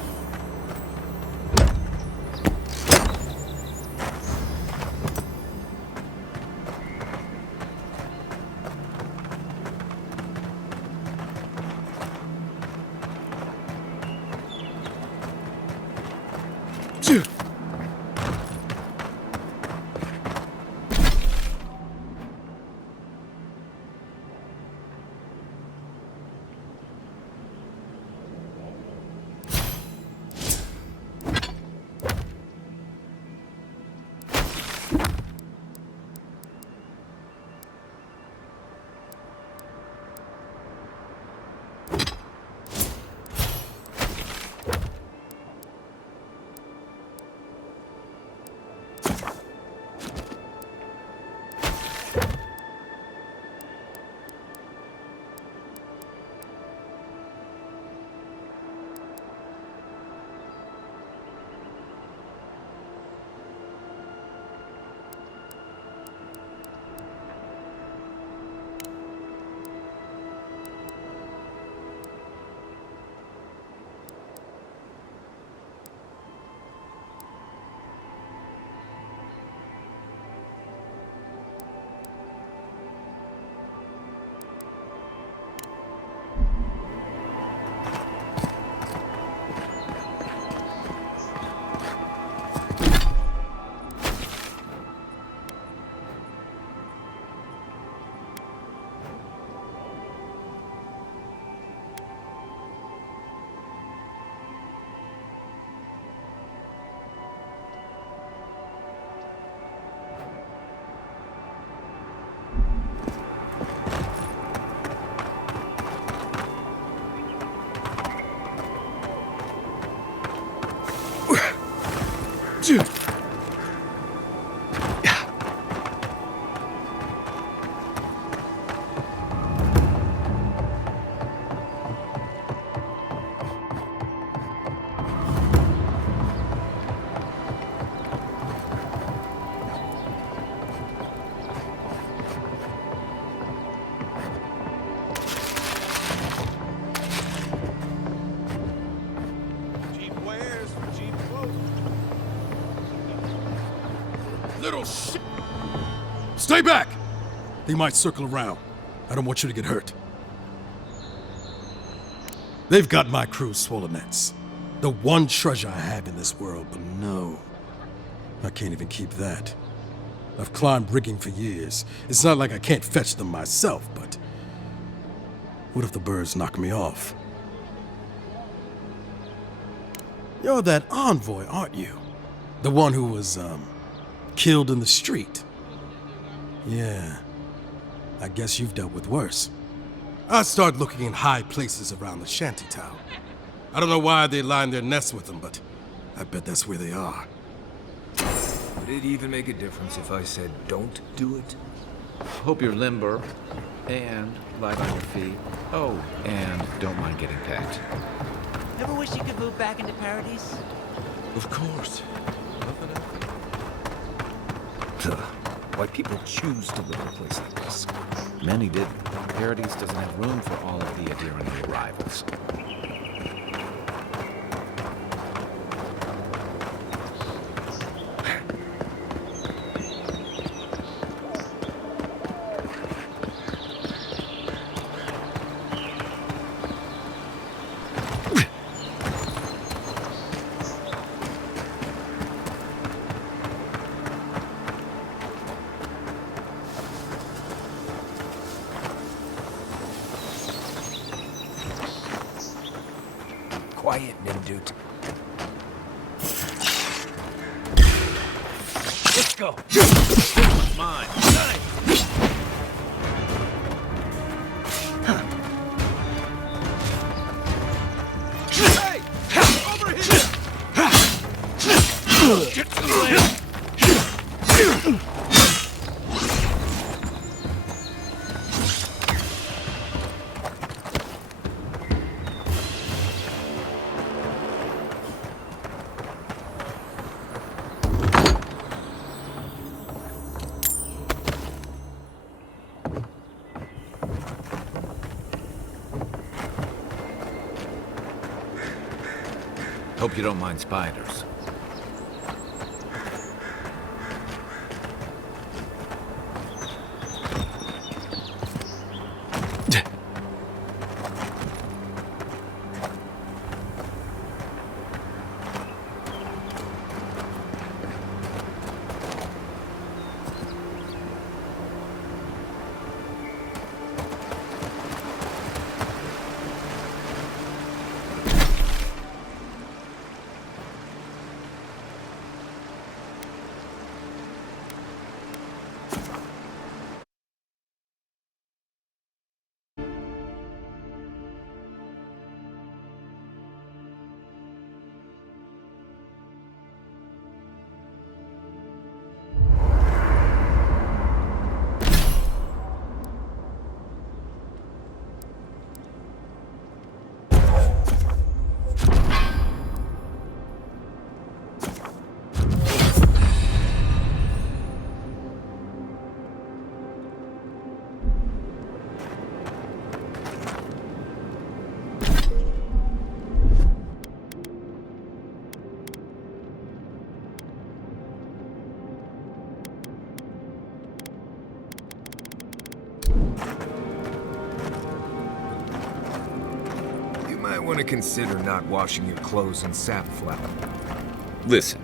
little shit! Stay back! They might circle around. I don't want you to get hurt. They've got my crew's swollen nets. The one treasure I have in this world, but no. I can't even keep that. I've climbed rigging for years. It's not like I can't fetch them myself, but... what if the birds knock me off? You're that envoy, aren't you? The one who was, killed in the street. Yeah. I guess you've dealt with worse. I start looking in high places around the shantytown. I don't know why they line their nests with them, but I bet that's where they are. Would it even make a difference if I said don't do it? Hope you're limber and light on your feet. Oh, and don't mind getting pecked. Ever wish you could move back into Paradise? Of course. Why people choose to live in a place like this. Many didn't. Paradise doesn't have room for all of the Adira new arrivals. Quiet, Nimdut. Let's go. Mine. Hey! Over here! Get to the land! Hope you don't mind spiders. Want to consider not washing your clothes in safflower. Listen,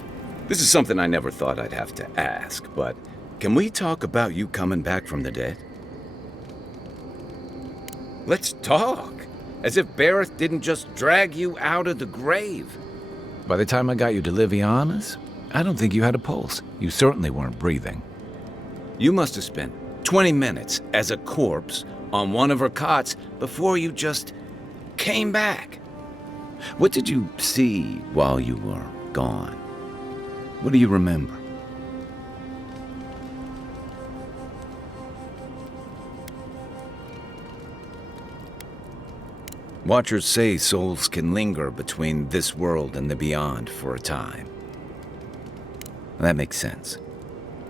this is something I never thought I'd have to ask, but can we talk about you coming back from the dead? Let's talk, as if Bareth didn't just drag you out of the grave. By the time I got you to Liviana's, I don't think you had a pulse. You certainly weren't breathing. You must have spent 20 minutes as a corpse on one of her cots before you just came back. What did you see while you were gone? What do you remember? Watchers say souls can linger between this world and the beyond for a time. That makes sense.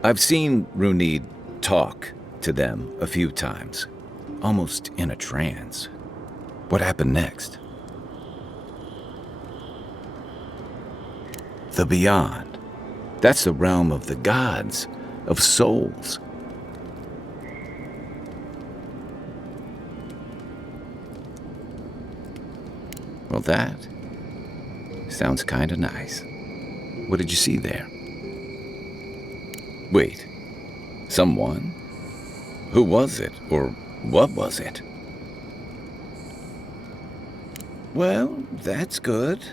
I've seen Runid talk to them a few times, almost in a trance. What happened next? The beyond. That's the realm of the gods, of souls. Well, that sounds kind of nice. What did you see there? Wait, someone? Who was it, or what was it? Well, that's good.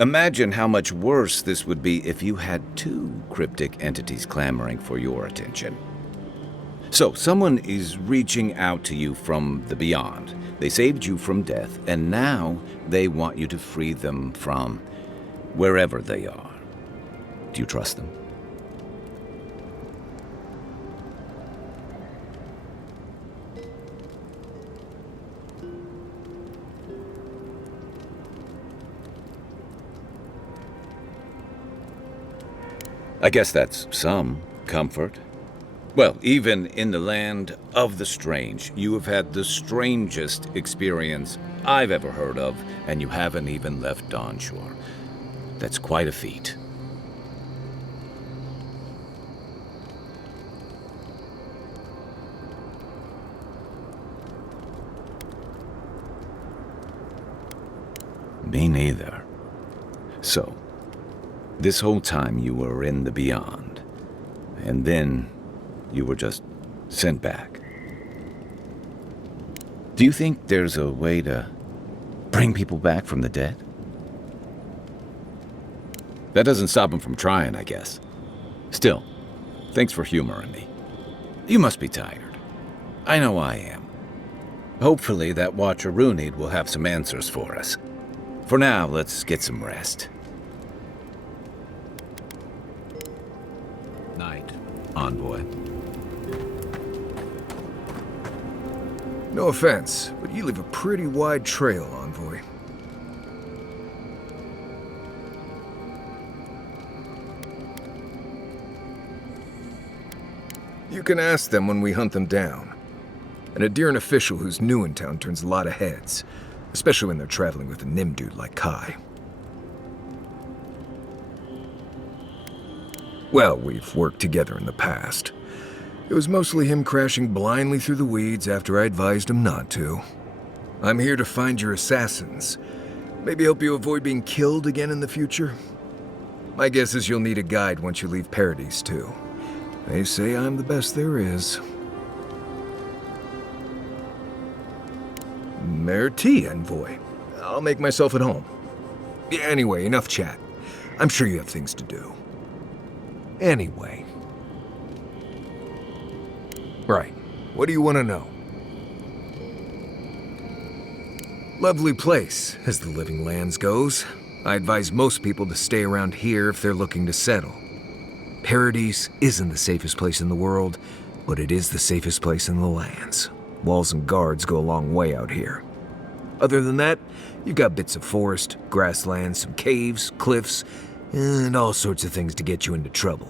Imagine how much worse this would be if you had two cryptic entities clamoring for your attention. So, someone is reaching out to you from the beyond. They saved you from death, and now they want you to free them from wherever they are. Do you trust them? I guess that's some comfort. Well, even in the land of the strange, you have had the strangest experience I've ever heard of, and you haven't even left Dawnshore. That's quite a feat. Me neither. So, this whole time you were in the beyond, and then you were just sent back. Do you think there's a way to bring people back from the dead? That doesn't stop them from trying, I guess. Still, thanks for humoring me. You must be tired. I know I am. Hopefully that Watcher Runid will have some answers for us. For now, let's get some rest. Night, Envoy. No offense, but you leave a pretty wide trail, Envoy. You can ask them when we hunt them down. An Adiran official who's new in town turns a lot of heads, especially when they're traveling with a Nimdude like Kai. Well, we've worked together in the past. It was mostly him crashing blindly through the weeds after I advised him not to. I'm here to find your assassins. Maybe help you avoid being killed again in the future. My guess is you'll need a guide once you leave Paradise, too. They say I'm the best there is. Merci, Envoy. I'll make myself at home. Anyway, enough chat. I'm sure you have things to do. Anyway. Right. What do you want to know? Lovely place, as the Living Lands goes. I advise most people to stay around here if they're looking to settle. Paradise isn't the safest place in the world, but it is the safest place in the lands. Walls and guards go a long way out here. Other than that, you've got bits of forest, grasslands, some caves, cliffs, and all sorts of things to get you into trouble.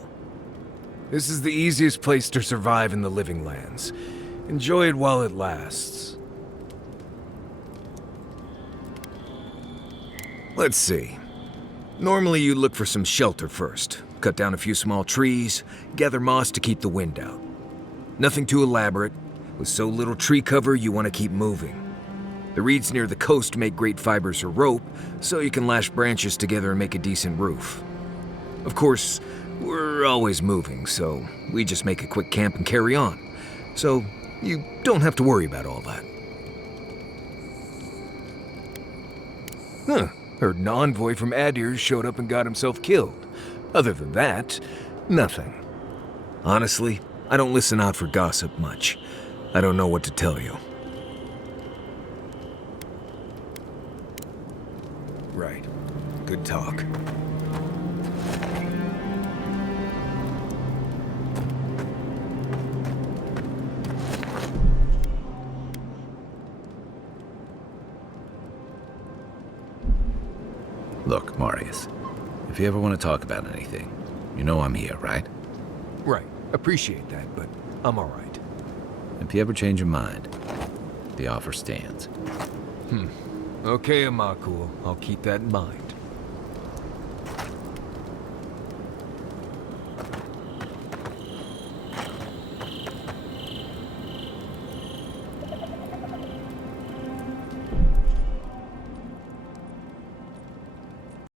This is the easiest place to survive in the Living Lands. Enjoy it while it lasts. Let's see. Normally you look for some shelter first. Cut down a few small trees, gather moss to keep the wind out. Nothing too elaborate. With so little tree cover, you want to keep moving. The reeds near the coast make great fibers for rope, so you can lash branches together and make a decent roof. Of course, we're always moving, so we just make a quick camp and carry on. So you don't have to worry about all that. Huh. Heard an envoy from Adir showed up and got himself killed. Other than that, nothing. Honestly, I don't listen out for gossip much. I don't know what to tell you. Right. Good talk. Look, Marius, if you ever want to talk about anything, you know I'm here, right? Right. Appreciate that, but I'm all right. If you ever change your mind, the offer stands. Okay, Amakul. I'll keep that in mind.